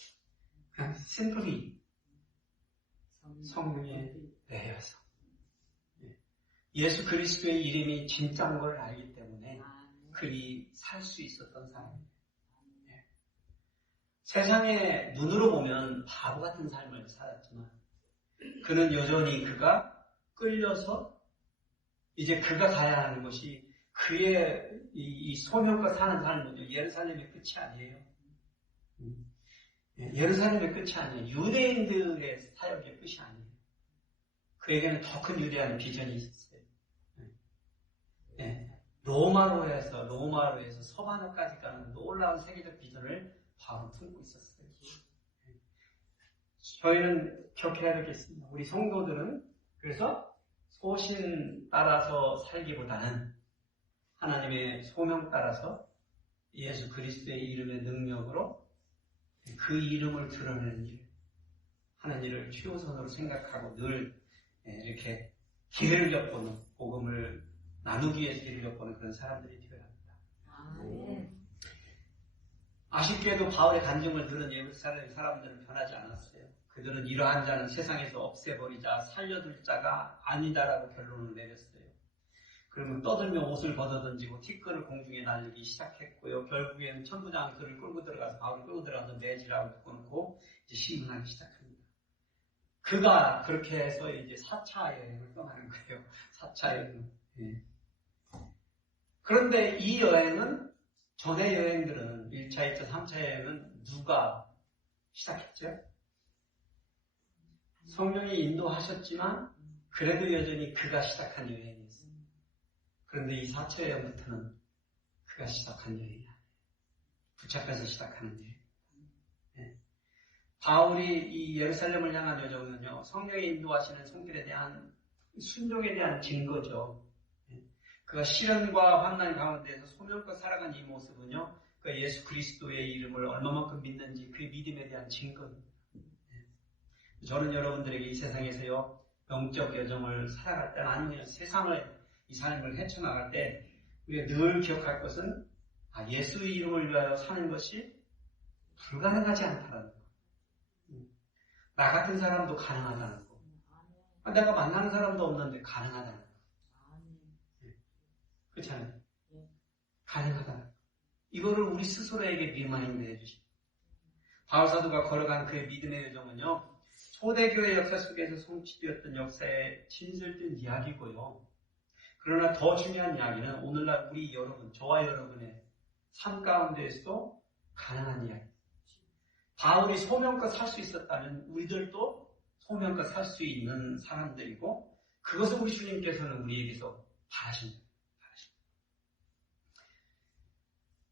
그냥 심플히 성령에 대해서 예수 그리스도의 이름이 진짜인 걸 알기 때문에 그리 살 수 있었던 사람입니다. 세상의 눈으로 보면 바보 같은 삶을 살았지만 그는 여전히 그가 끌려서 이제 그가 가야 하는 것이 그의 이 소명과 사는 삶은요, 예루살렘의 끝이 아니에요. 예루살렘의 끝이 아니에요. 유대인들의 사역의 끝이 아니에요. 그에게는 더 큰 유대한 비전이 있었어요. 로마로 해서 서바나까지 가는 놀라운 세계적 비전을 바로 품고 있었어요. 저희는 기억해야 되겠습니다. 우리 성도들은 그래서 소신 따라서 살기보다는 하나님의 소명 따라서 예수 그리스도의 이름의 능력으로 그 이름을 드러내는 일, 하는 일을 최우선으로 생각하고 늘 이렇게 기회를 엿보는, 복음을 나누기 위해서 기회를 엿보는 그런 사람들이 되어야 합니다. 아쉽게도 바울의 간증을 들은 예루살렘 사람들은 변하지 않았어요. 그들은 이러한 자는 세상에서 없애버리자 살려둘 자가 아니다라고 결론을 내렸어요. 그러면 떠들며 옷을 벗어던지고 티끌을 공중에 날리기 시작했고요. 결국에는 천부장이 그를 끌고 들어가서 바울을 끌고 들어가서 매지라고 묶어놓고 이제 신문하기 시작합니다. 그가 그렇게 해서 이제 4차 여행을 떠나는 거예요. 4차 여행. 그런데 이 여행은 전의 여행들은 1차, 2차, 3차 여행은 누가 시작했죠? 성령이 인도하셨지만 그래도 여전히 그가 시작한 여행이었어요. 그런데 이 4차 여행부터는 그가 시작한 여행이 아니에요. 붙잡혀서 시작하는 여행. 바울이 이 예루살렘을 향한 여정은요, 성령이 인도하시는 손길에 대한 순종에 대한 증거죠. 그가 시련과 환난 가운데에서 소명껏 살아간 이 모습은요, 그 예수 그리스도의 이름을 얼마만큼 믿는지 그 믿음에 대한 증거입니다. 저는 여러분들에게 이 세상에서요, 영적 여정을 살아갈 때 아니면 세상을 이 삶을 헤쳐나갈 때 우리가 늘 기억할 것은 예수의 이름을 위하여 사는 것이 불가능하지 않다는 것. 나 같은 사람도 가능하다는 것. 내가 만나는 사람도 없는데 가능하다는 것. 그렇잖아요. 가능하다는 것. 이거를 우리 스스로에게 리마인드 해주십니다. 바울사도가 걸어간 그의 믿음의 여정은요, 초대교회 역사 속에서 성취되었던 역사의 진실된 이야기고요. 그러나 더 중요한 이야기는 오늘날 우리 여러분, 저와 여러분의 삶 가운데에서도 가능한 이야기. 바울이 소명껏 살 수 있었다면 우리들도 소명껏 살 수 있는 사람들이고 그것을 우리 주님께서는 우리에게서 바라십니다.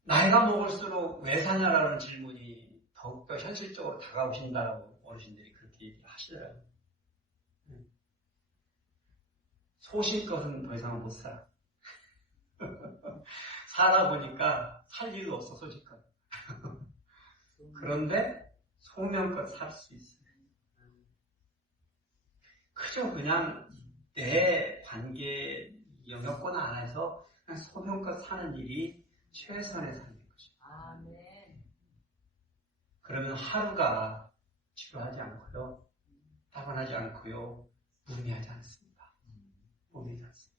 나이가 먹을수록 왜 사냐라는 질문이 더욱더 현실적으로 다가오신다라고 어르신들이 그렇게 얘기를 하시더라고요. 소신껏은 더 이상 못 살아. 살아보니까 살 일도 없어, 소신껏. 그런데 소명껏 살 수 있어요. 그저 그냥 내 관계 영역권 안에서 그냥 소명껏 사는 일이 최선의 삶인 것입니다. 아멘. 그러면 하루가 지루하지 않고요, 따분하지 않고요, 무의미하지 않습니다. 무의미하지 않습니다.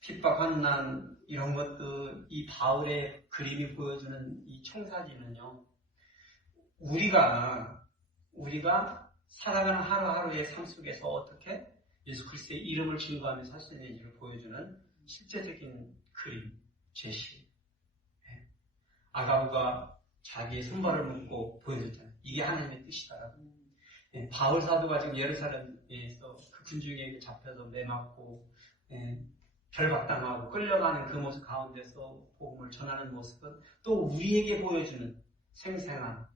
핍박, 환난 이런 것도 이 바울의 그림이 보여주는 이 청사진은요, 우리가 살아가는 하루하루의 삶 속에서 어떻게 예수 그리스도의 이름을 증거하며 살 수 있는지를 보여주는 실제적인 그림, 제시. 아가부가 자기의 손발을 묶고 보여줬잖아요. 이게 하나님의 뜻이다라고. 바울 사도가 지금 예루살렘에서 그 군중에게 잡혀서 매맞고 결박당하고 끌려가는 그 모습 가운데서 복음을 전하는 모습은 또 우리에게 보여주는 생생한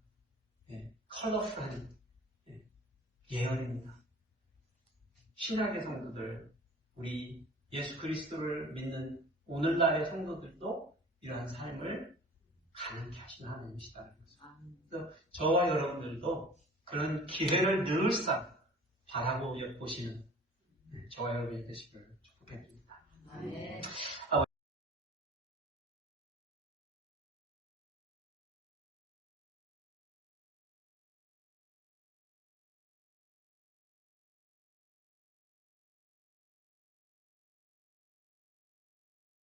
컬러풀한 예언입니다. 신약의 성도들, 우리 예수 그리스도를 믿는 오늘날의 성도들도 이러한 삶을 가능케 하시는 하나님이시다는 것을. 그래서 저와 여러분들도 그런 기회를 늘상 바라보시는 저와 여러분이 되시기를 축복합니다. 아멘.